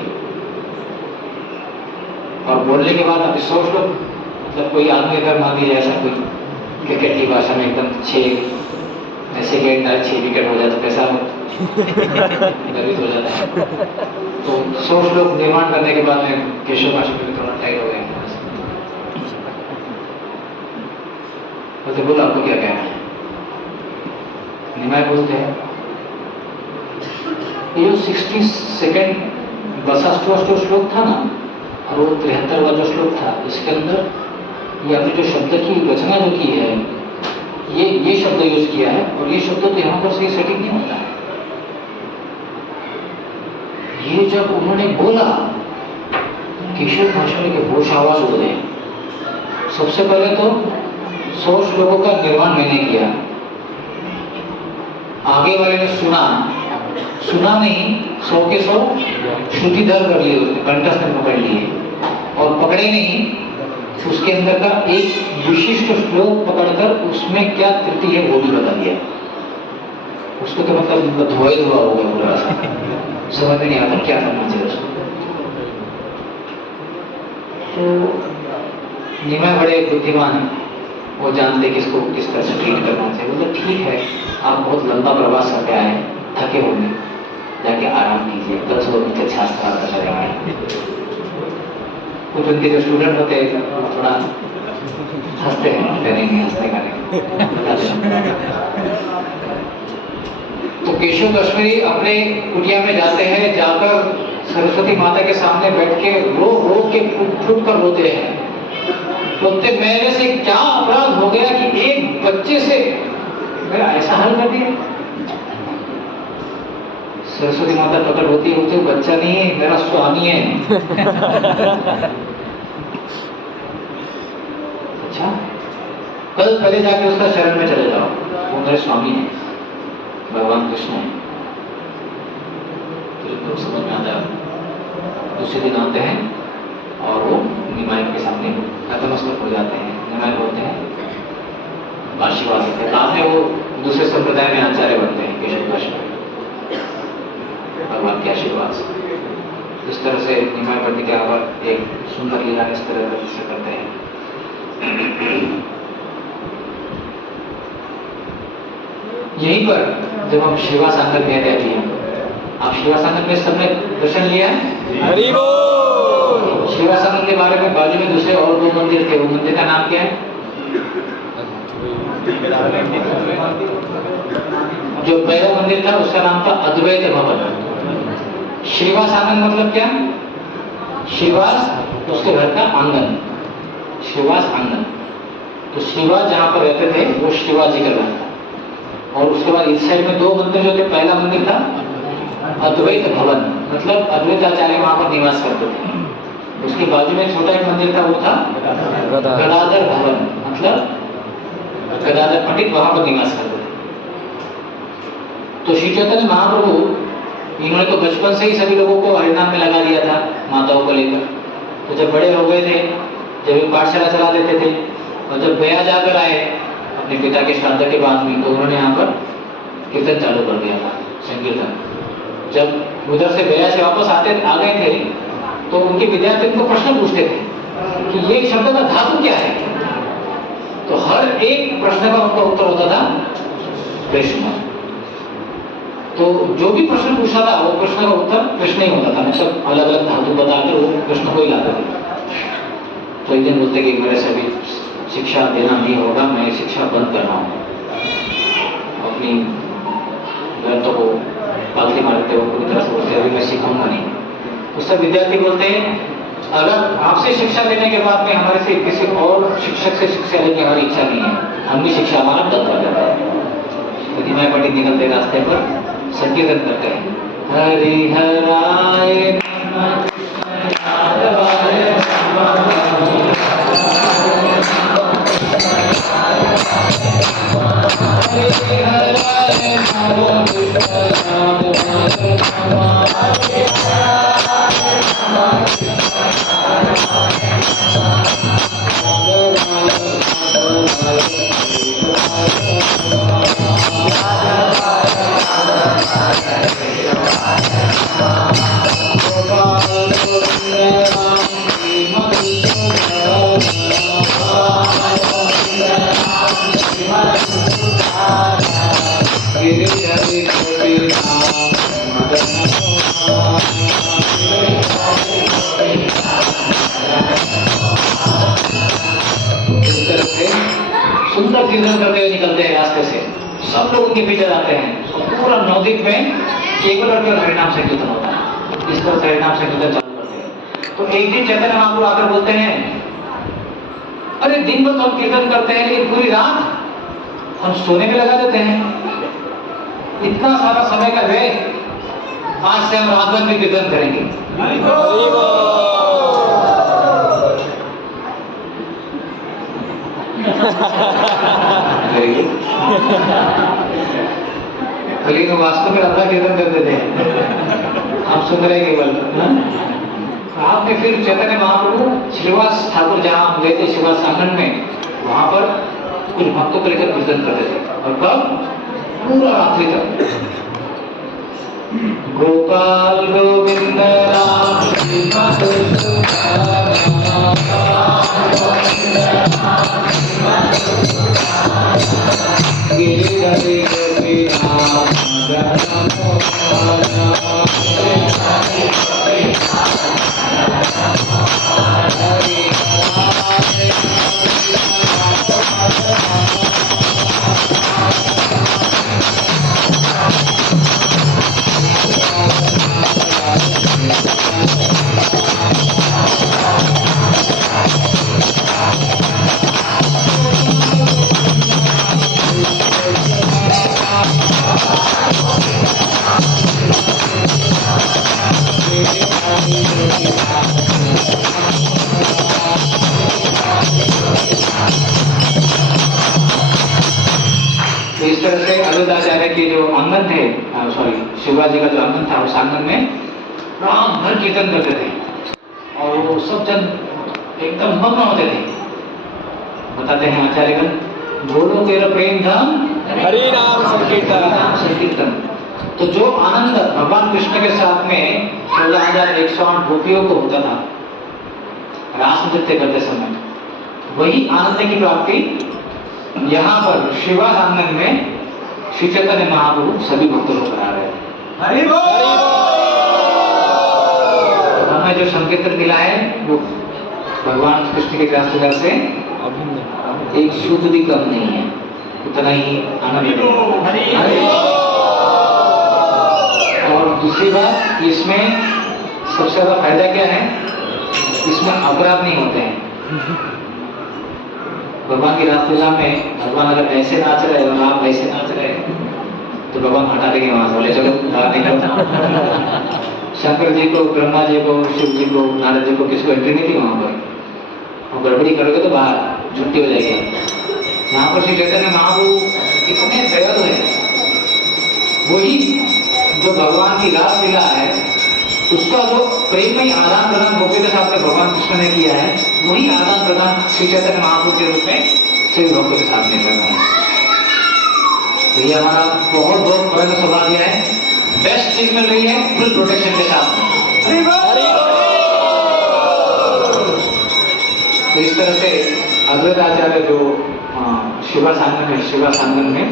और बोलने के बाद अभी 100 श्लोक, मतलब कोई आदमी अगर मान लीजिए ऐसा कोई क्रिकेट की भाषा में एकदम 6 ऐसे गेट डाले 6 विकेट हो जाए तो कैसा गर्वित हो जाता है। तो 100 श्लोक निर्माण करने के बाद में केशव काश्मीरी थोड़ा टाइट हो गए। तो बोला आपको क्या कहना है? निमाय बोलते हैं ये 60 सेकेंड बसा श्लोक था ना, और वो 73वां जो श्लोक था, इसके अंदर ये आपने जो शब्द की रचना जो की है, ये शब्द यूज किया है और ये शब्द तो यहाँ पर सही सेटिंग नहीं होता है। ये जब उन्होंने बोला, केशव काश्मीरी के होश आवाज हो गए। सबसे पहले तो 100 श्लोकों का निर्माण मैंने किया, आगे वाले ने सुना नहीं, 100 के 100 श्रुतिधर कर लिए, उसने कंठस्थ में पकड़ लिए और पकड़े नहीं, उसके अंदर का एक विशिष्ट श्लोक पकड़कर उसमें क्या त्रुटि है वो भी बता दिया। उसको तो मतलब धोए धुआ हो गया पूरा, समझ में नहीं आता क्या करना चाहिए उसको। तो निमाय बड़े बुद्धिमान है, वो जानते कि इसको किस तरह से ट्रीट करना चाहिए। मतलब ठीक है, आप बहुत लंबा प्रवास करके आए, थके होंगे, जाके आराम कीजिए, कल सुबह नीचे शास्त्र करेंगे। कुछ उनके जो स्टूडेंट होते हैं थोड़ा हंसते हैं, करेंगे हंसते करेंगे। तो केशव कश्मीरी अपने कुटिया में जाते हैं, जाकर सरस्वती माता के सामने बैठ के रो के फूट कर रोते हैं। बोलते मेरे से क्या अपराध हो गया कि एक बच्चे से मेरा ऐसा हाल कर दिया। सरस्वती माता प्रकट होती है, तो बच्चा नहीं है, मेरा स्वामी है। अच्छा, कल पहले जाके उसका शरण में चले जाओ, वो मेरे स्वामी है, भगवान कृष्ण है। तो समझ में आता है। दूसरे दिन आते हैं और वो निमाई के सामने नतमस्तक हो जाते हैं। निमाई बोलते हैं आशीर्वाद देते हैं। बाद में वो दूसरे संप्रदाय में आचार्य बनते हैं, केशव गोस्वामी, भगवान के आशीर्वाद से। इस तरह से निमाई पंडित के आवर एक सुंदर लीला इस तरह से करते हैं। यहीं पर जब हम श्रीवास आंगन में रहते हैं, आप श्रीवास आंगन में सबने दर्शन लिया है? हरि बोल। श्रीवास आंगन के बारे में बाजू में दूसरे और 2 मंदिर थे, वो मंदिर का नाम क्या है? जो पहला मंदिर था उसका नाम था अद्वैत भवन। श्रीवास आंगन मतलब क्या? श्रीवास उसके घर का आंगन, श्रीवास आंगन। तो श्रीवास जहाँ पर रहते थे वो श्रीवास जी का घर था। और उसके बाद इस साइड में 2 मंदिर जो थे, पहला मंदिर था अद्वैत भवन, मतलब अद्वैत आचार्य वहाँ पर निवास करते थे। उसके बाजू में छोटा एक मंदिर था, वो था गदाधर भवन, मतलब गदाधर पंडित वहाँ पर निवास करते थे। तो श्री चैतन्य महाप्रभु इन्होंने तो बचपन से ही सभी लोगों को हरिनाम में लगा दिया था, माताओं को लेकर। तो जब बड़े हो गए थे, जब पाठशाला चला देते थे, और जब गया जाकर आए अपने पिता के श्राद्ध के बाद में, तो उन्होंने यहाँ पर कीर्तन चालू कर दिया था, संकीर्तन। जब उधर से गया से वापस आ गए थे, तो उनके विद्यार्थी उनको प्रश्न पूछते थे कि ये शब्द का धातु क्या है। तो हर एक प्रश्न का उनका उत्तर होता था कृष्ण। तो जो भी प्रश्न पूछा था वो प्रश्न का उत्तर कृष्ण ही होता था, मतलब अलग अलग धातु बताकर वो कृष्ण को ही लाते थे। तो एक दिन बोलते कि मेरे से अभी शिक्षा देना नहीं होगा, मैं शिक्षा बंद कर रहा हूँ, अपनी ग्रंथों को पालती मारते हो पूरी तरह से बोलते, अभी मैं सीखूंगा नहीं। तो सब विद्यार्थी बोलते हैं अगर आपसे शिक्षा लेने के बाद में हमारे से किसी और शिक्षक से शिक्षा लेने की हमारी इच्छा नहीं है, हम भी शिक्षा हमारा बंद कर देता है। तो निमाई पंडित निकलते रास्ते पर संकीर्तन करते हैं, हरिहराय नमः माधवाय सुंदर कीर्तन करते हुए निकलते हैं रास्ते से, सब लोग उनके पीछे जाते हैं। पूरा नवद्वीप में केवल और केवल हरिनाम संकीर्तन होता है। इस तरह से हरिनाम संकीर्तन चालू करते हैं। तो एक दिन चैतन्य महाप्रभु आकर बोलते हैं, अरे दिन भर तो हम कीर्तन करते हैं, लेकिन पूरी रात हम सोने में लगा देते हैं, इतना सारा समय का व्यय, आज से हम रात भर भी कीर्तन करेंगे। लेकिन वास्तव में अपना कीर्तन करते थे, आप सुन रहे केवल। आपने फिर चैतन्य महाप्रभु श्रीवास ठाकुर जहाँ गए थे, श्रीवास आंगन में, वहां पर कुछ भक्तों को लेकर कीर्तन करते थे। और कब? पूरा रात्रि तक। गोपाल गोविंद राम गिरिधरी गोपीनाथ के जो आंगन थे, सॉरी शिवाजी का जो आंगन था, उस आंगन में रात भर कीर्तन करते थे और वो सब जन एकदम मग्न होते थे। बताते हैं आचार्यगण, बोलो तेरा प्रेम धन हरि नाम संकीर्तन। संकीर्तन। तो जो आनंद भगवान कृष्ण के साथ में 14,108 गोपियों को होता था रास नृत्य करते समय, वही आनंद की प्राप्ति यहाँ पर शिवास आंगन में श्री चैतन्य महाप्रभु सभी भक्तों को करा रहे हैं। हरि बोल। हमें जो संकीर्तन मिला है वो भगवान कृष्ण के रास्ते से एक शुद्ध भी कम नहीं है, उतना ही आनंद। और दूसरी बात, इसमें सबसे ज्यादा फायदा क्या है, इसमें अपराध नहीं होते हैं। भगवान की रासलीला में भगवान अगर ऐसे नाच रहे और आप ऐसे नाच रहे तो भगवान हटा देंगे वहां से, बोले चलो बाहर निकलो। शंकर जी को, ब्रह्मा जी को, शिव जी को, नारद जी को किसी को एंट्री नहीं थी वहां पर। और गड़बड़ी करोगे तो बाहर छुट्टी हो जाएगी। यहाँ पर श्री चैतन्य महाप्रभु कितने दयालु है। वही जो भगवान की रासलीला है उसका जो प्रेम में आदान प्रदान गोपियों के साथ में भगवान कृष्ण ने किया है, वही आदान प्रदान श्री चैतन्य महाप्रभु के रूप में सभी भक्तों के साथ में करना है। तो ये हमारा बहुत बहुत बड़ा सौभाग्य है। बेस्ट चीज मिल रही है फुल प्रोटेक्शन के साथ। तो इस तरह से अद्वैत आचार्य जो शिवा सांगन में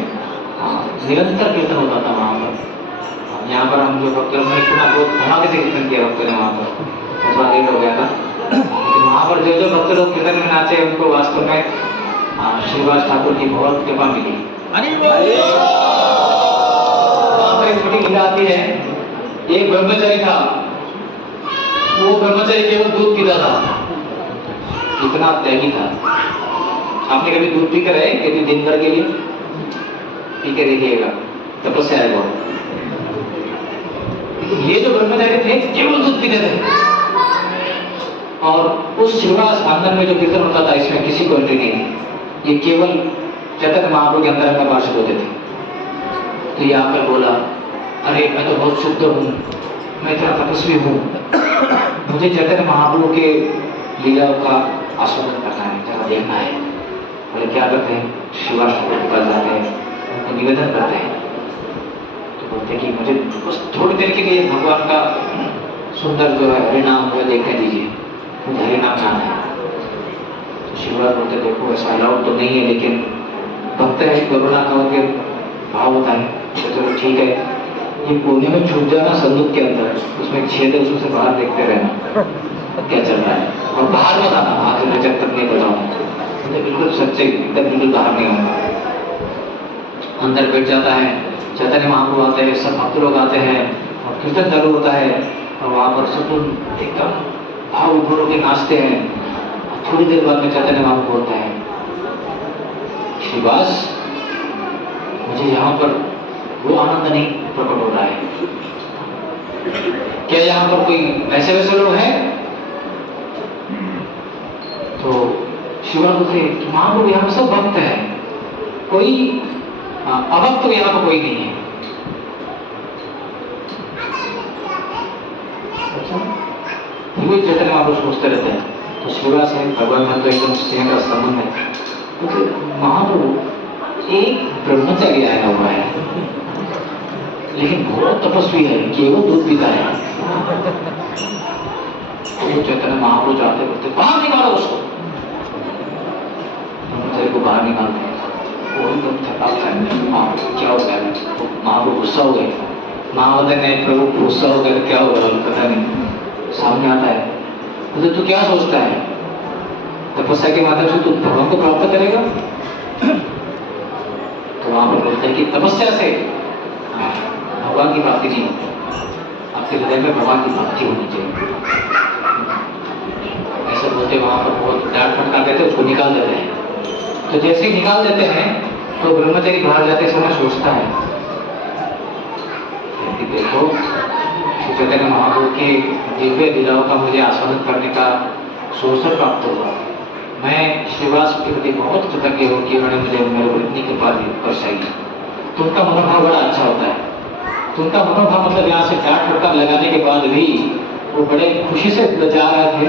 निरंतर कीर्तन होता था वहां पर। यहाँ पर हम जो भक्त हमने सुना बहुत धमाके से कीर्तन किया भक्तों ने वहां पर, थोड़ा लेट हो गया था, लेकिन वहां पर जो जो भक्त लोग कीर्तन में नाचे उनको वास्तव में श्रीवास ठाकुर की बहुत कृपा मिली। वहां पर एक छोटी लीला आती है। एक ब्रह्मचारी था, वो ब्रह्मचारी केवल दूध पीता था, इतना त्यागी था। आपने कभी दूध पी कर है कभी दिन भर के लिए पी के देखिएगा, तपस्या है बहुत। ये जो ब्रह्मचारी थे केवल दूध पीते थे और उस शिवास आंगन में जो कीर्तन होता था इसमें किसी को एंट्री नहीं थी। ये केवल चैतन्य महाप्रभु के अंदर में पार्षद होते थे। तो ये आकर बोला, अरे मैं तो बहुत शुद्ध हूँ, मैं इतना तपस्वी हूँ, मुझे चैतन्य महाप्रभु के लीलाओं का आस्वादन करना है, जरा देखना है। बोले क्या करते हैं, शिवास ठाकुर के पास जाते हैं, उनको निवेदन करते हैं। तो बोलते कि मुझे बस थोड़ी देर के लिए भगवान का सुंदर जो है हरिनाम जो देखने दीजिए, मुझे हरिनाम जाना है। तो शिवास बोलते देखो ऐसा अलाउड तो नहीं है, लेकिन भक्त है, करुणा का उनके भाव होता है, तो चलो ठीक है। ये कोने में छुप जाना संदूक के अंदर, उसमें एक छेद है, उसमें से बाहर देखते रहना क्या चल रहा है, और बाहर बताना हाथ में जब तक नहीं बताऊँ। तो बिल्कुल सच्चे एकदम बिल्कुल बाहर नहीं होगा। अंदर बैठ जाता है, चैतन्य महाप्रभु आते हैं, सब भक्त लोग आते हैं और कीर्तन चालू होता है और वहाँ पर सब एकदम भाव विभोर के नाचते हैं। थोड़ी देर बाद में चैतन्य महाप्रभु बोलता है, श्रीवास मुझे यहाँ पर वो आनंद नहीं प्रकट हो रहा है, क्या यहाँ पर कोई ऐसे वैसे लोग हैं? तो शिवा बोलते महाप्रभु यहाँ सब भक्त है, कोई अभक्त तो यहाँ पर कोई नहीं है। अच्छा, ये चैतन्य महाप्रभु सोचते रहते हैं। तो शिवा से भगवान में तो एकदम स्नेह का संबंध है। तो महाप्रभु एक ब्रह्मचारी आया हुआ है, लेकिन बहुत तपस्वी है, केवल दूध पीता है। तो चैतन्य महाप्रभु जाते बोलते बाहर निकालो उसको। ब्रह्मचारी को बाहर निकालते हैं, वो एकदम थका क्या हो गया, महाप्रभु गुस्सा हो गए। महावदय ने प्रभु गुस्सा हो गया, क्या होगा पता नहीं। सामने आता है, बोलते तू क्या सोचता है, तपस्या के माध्यम से तू भगवान को प्राप्त करेगा? तो वहां पर बोलते हैं कि तपस्या से भगवान की प्राप्ति नहीं होती, आपके हृदय में भगवान की भक्ति होनी चाहिए। ऐसा बोलते वहां पर बहुत डांट फटकार देते, उसको निकाल देते हैं। तो जैसे ही निकाल देते हैं तो ब्रह्मचारी बाहर जाते समय सोचता है कि देखो चैतन्य महाप्रभु के दिव्य लीलाओं का मुझे आस्वादन करने का अवसर प्राप्त हुआ। मैं श्रीवास के प्रति बहुत कृतज्ञ हूँ कि उन्होंने मुझे मेरे को इतनी कृपा दर्शाई। तो उनका मनोभाव बड़ा अच्छा होता है। तो उनका मनोभाव मतलब यहाँ से डांट फटकार लगाने के बाद भी वो बड़े खुशी से जा रहे थे।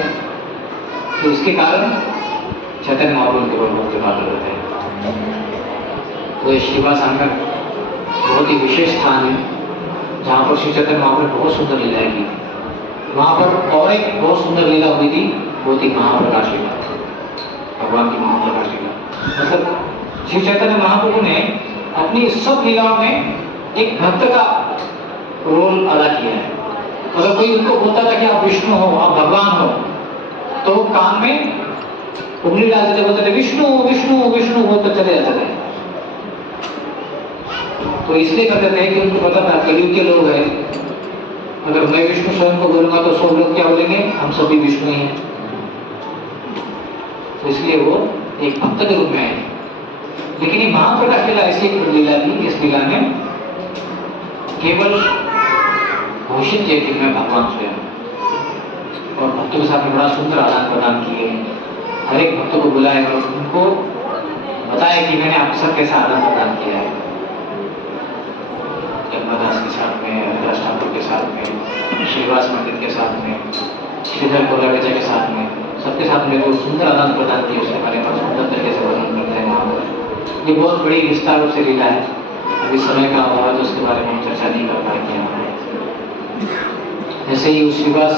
तो इसके कारण चैतन्य महाप्रभु उनके ऊपर बहुत कृपा कर रहे थे। तो ये श्रीवास आंगन बहुत ही विशेष स्थान है जहाँ पर श्री चैतन्य महाप्रभु बहुत सुंदर लीलाएं की। वहाँ पर और एक बहुत सुंदर लीला हुई थी, वो थी महाप्रकाश लीला, भगवान की महाप्रकाश लीला। मतलब श्री चैतन्य महाप्रभु ने अपनी सब लीलाओं में एक भक्त का रोल अदा किया है। अगर कोई उनको बोलता था कि आप विष्णु हो, आप भगवान हो, तो कान में उंगली डालते थे, बोलते थे विष्णु विष्णु विष्णु, बोलते चले जाते थे। तो इसलिए करते थे कि उनको पता था कलयुग के लोग हैं, अगर मैं विष्णु स्वयं को बोलूंगा तो सब लोग क्या बोलेंगे, हम सभी विष्णु ही हैं। तो इसलिए वो एक भक्त के रूप में आए। लेकिन ये महाप्रकाश लीला ऐसी एक लीला थी, इस लीला में केवल घोषित किया कि मैं भगवान स्वयं, और भक्तों के साथ में बड़ा सुंदर आदान प्रदान किए। हर एक भक्तों को बुलाया और उनको बताया कि मैंने आप सब कैसा आदान प्रदान किया है, दास के साथ में, हरिदास ठाकुर के साथ में, श्रीवास पंडित के साथ में, श्रीधर कोलावेजा के साथ में, सबके साथ में जो सुंदर आदान प्रदान किए उसके बारे में सुंदर तरीके से वर्णन करते हैं महाप्रभु। ये बहुत बड़ी विस्तार रूप से लीला है। अभी समय का अभाव है तो उसके बारे में हम चर्चा नहीं कर पाएंगे। ऐसे ही उस श्रीवास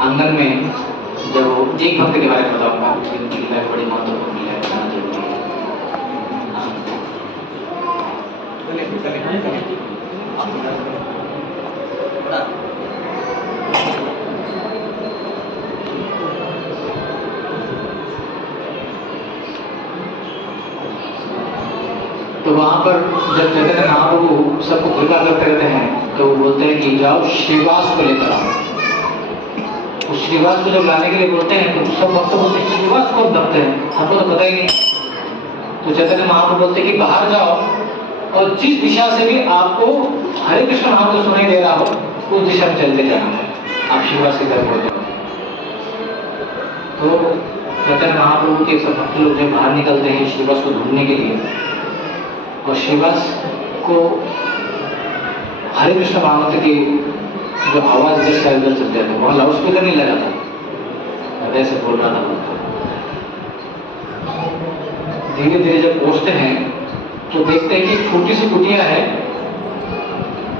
आंगन में जब एक भक्त के बारे में बताऊंगा, उनकी लीला बड़ी महत्वपूर्ण लीला बताना जरूरी है। तो वहां पर जब चैतन्य महाप्रभु सबको कृपा करते रहते हैं तो वो बोलते हैं कि जाओ श्रीवास को लेकर आओ। उस श्रीवास को जब लाने के लिए बोलते हैं तो सब भक्त बोलते हैं श्रीवास कौन भक्त है, हमको तो पता ही नहीं। तो चैतन्य महाप्रभु बोलते हैं कि बाहर जाओ और जिस दिशा से भी आपको हरे कृष्ण महाप्रभु सुनाई दे रहा हो उस दिशा में चलते जाना है, आप श्रीवास की तरफ हो जाओ। तो चैतन्य महाप्रभु के सब भक्त लोग जब बाहर निकलते हैं श्रीवास को ढूंढने के लिए, और श्रीवास को हरे कृष्ण महामंत्र की जो आवाज इधर से उधर चल जाती है, वहां लाउड स्पीकर नहीं लगा था, हृदय से बोल रहा था। धीरे धीरे जब पहुंचते हैं तो देखते हैं कि छोटी सी कुटिया है।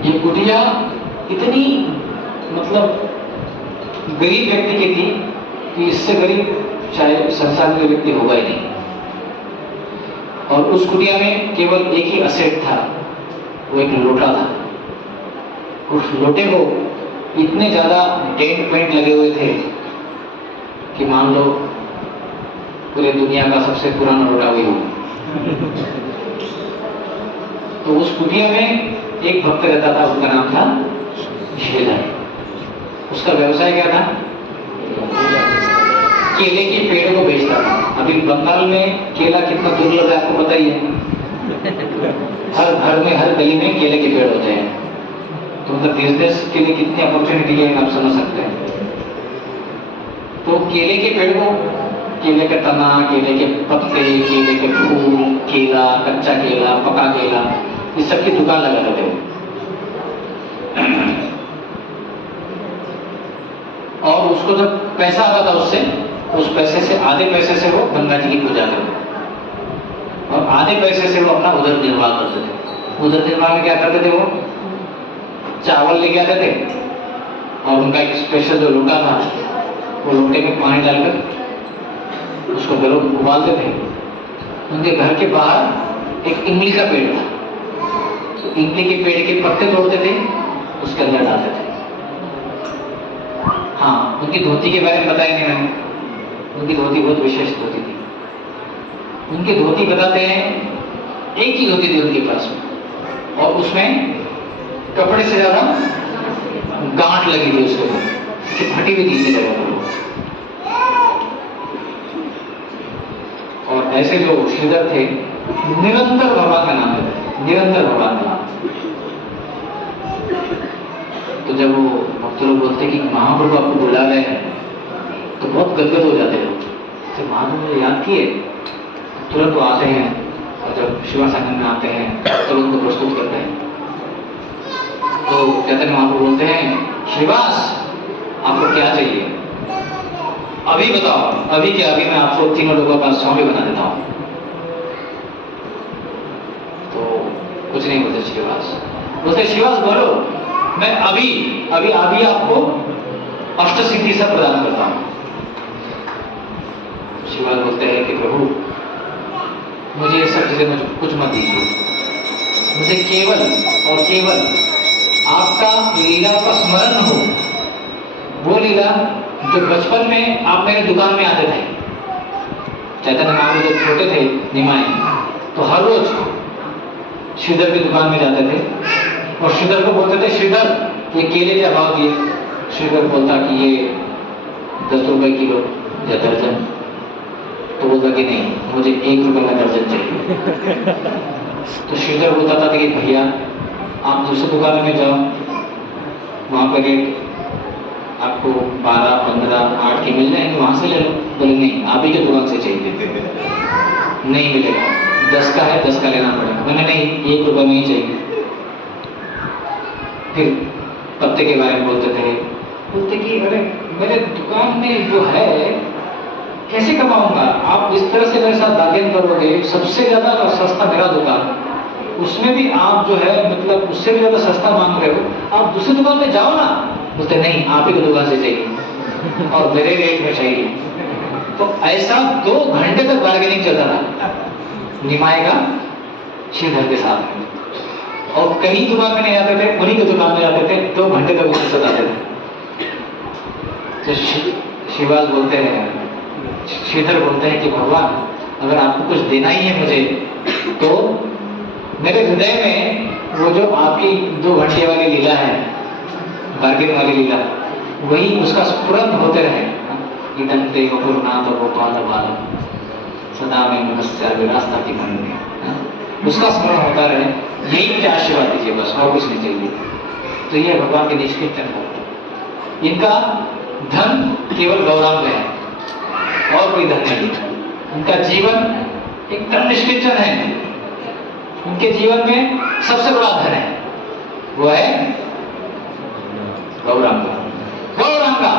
ये कुटिया इतनी मतलब गरीब व्यक्ति की थी कि इससे गरीब शायद संसार में व्यक्ति होगा ही नहीं। और उस कुटिया में केवल एक ही असेट था, वो एक लोटा था। उस लोटे को इतने ज्यादा डेंट पेंट लगे हुए थे कि मान लो पूरे दुनिया का सबसे पुराना लोटा वही हो। तो उस कुटिया में एक भक्त रहता था, उसका नाम था श्रीधर। उसका व्यवसाय क्या था, केले के पेड़ को बेचता था। अभी बंगाल में केला कितना दुर्लभ है आपको पता ही है, हर घर में हर गली में केले के पेड़ होते हैं। तो मतलब बिजनेस के लिए कितनी अपॉर्चुनिटी है आप समझ सकते हैं। तो केले के पेड़ को, केले का तना, केले के पत्ते, केले के फूल, केला, कच्चा केला, पका केला, इस सब की दुकान लगा थे। और उसको जब पैसा आता था उससे, उस पैसे से आधे पैसे से वो गंगा जी की पूजा करते और आधे पैसे से वो अपना उदर निर्वाह करते थे। उदर निर्वाह में क्या करते थे, वो चावल लेके आते थे और उनका एक स्पेशल जो लोटा था, वो लोटे में पानी डालकर उसको गरम उबालते थे। उनके घर के बाहर एक इमली का पेड़ था, तो इमली के पेड़ के पत्ते तोड़ते थे, उसके अंदर डालते थे। हाँ, उनकी धोती के बारे में बताया नहीं मैंने, उनकी धोती बहुत विशेष धोती थी। उनकी धोती बताते हैं, एक ही धोती थी उनके पास में, और उसमें कपड़े से ज्यादा गांठ लगी थी उसके ऊपर, फटी हुई थी जगह पर। और ऐसे जो श्रीधर थे निरंतर भगवान का नाम लेते थे, निरंतर भगवान का नाम। तो जब वो भक्त लोग बोलते कि महाप्रभु आपको बुला रहे हैं तो बहुत गदगद हो जाते लोग। जब महाप्रभु ने याद किए तुरंत वो आते हैं और जब श्रीवास आनंद में आते हैं तो उनको प्रस्तुत करते हैं। तो चैतन्य महाप्रभु बोलते हैं, श्रीवास आपको क्या चाहिए, अभी बताओ, अभी क्या अभी मैं आपको तीनों लोगों का स्वामी बना देता हूँ। तो कुछ नहीं बोलते श्रीवास, बोलते श्रीवास बोलो, मैं अभी अभी अभी आपको अष्ट सिद्धि सब प्रदान करता हूँ। श्रीवास बोलते हैं कि प्रभु मुझे ये सब चीजें मुझे कुछ मत दीजिए, मुझे केवल और केवल आपका लीला का स्मरण हो, वो लीला जो बचपन में आप मेरे दुकान में आते थे। चैतन्य महाप्रभु जब छोटे थे निमाय, तो हर रोज श्रीधर की दुकान में जाते थे और श्रीधर को बोलते थे, श्रीधर ये केले क्या भाव दिए? श्रीधर बोलता कि ये 10 रुपए किलो या दर्जन। तो बोलता कि नहीं, मुझे 1 रुपए का दर्जन चाहिए। तो श्रीधर बोलता था कि भैया आप दूसरी दुकान में जाओ, वहां पर रेट आपको 12, 15, 8 के मिल जाएंगे, वहां से ले लो। बोले नहीं, आप ही की दुकान से चाहिए। नहीं मिलेगा, 10 का है, 10 का लेना पड़ेगा। मैंने नहीं, 1 रुपए में ही चाहिए। फिर पत्ते के बारे में बोलते थे, बोलते कि अरे मेरे दुकान में जो है कैसे कमाऊंगा, आप इस तरह से मेरे साथ बार्गेन करोगे, सबसे ज्यादा सस्ता मेरा दुकान, उसमें भी आप जो है मतलब उससे भी ज्यादा सस्ता मांग रहे हो, आप दूसरी दुकान में जाओ ना। बोलते नहीं, आप ही की दुकान से चाहिए और मेरे रेट में चाहिए। तो ऐसा 2 घंटे तक बार्गेनिंग चलता था निमाय का श्रीधर के साथ में, और कहीं दुकान में नहीं आते थे, उन्हीं की दुकान में जाते थे, 2 घंटे तक उनसे सताते थे। तो श्रीवास बोलते हैं, श्रीधर बोलते हैं कि भगवान अगर आपको कुछ देना ही है मुझे, तो मेरे हृदय में वो जो आपकी 2 घंटे वाली लीला है, बार्गेन वाली लीला, वही उसका स्फुरन होते रहे। इदंते वपुरनाथ गोपाल बाल सदा में मनस्या विरासता की मन में, उसका स्मरण होता रहे, यही मुझे आशीर्वाद दीजिए बस, और कुछ नहीं चाहिए। तो ये भगवान के निष्कृत है। इनका धन केवल गौरांग है और कोई धन नहीं। उनका जीवन एकदम निष्किंचन है। उनके जीवन में सबसे बड़ा धन है, वो है गौरांगा। गौरांगा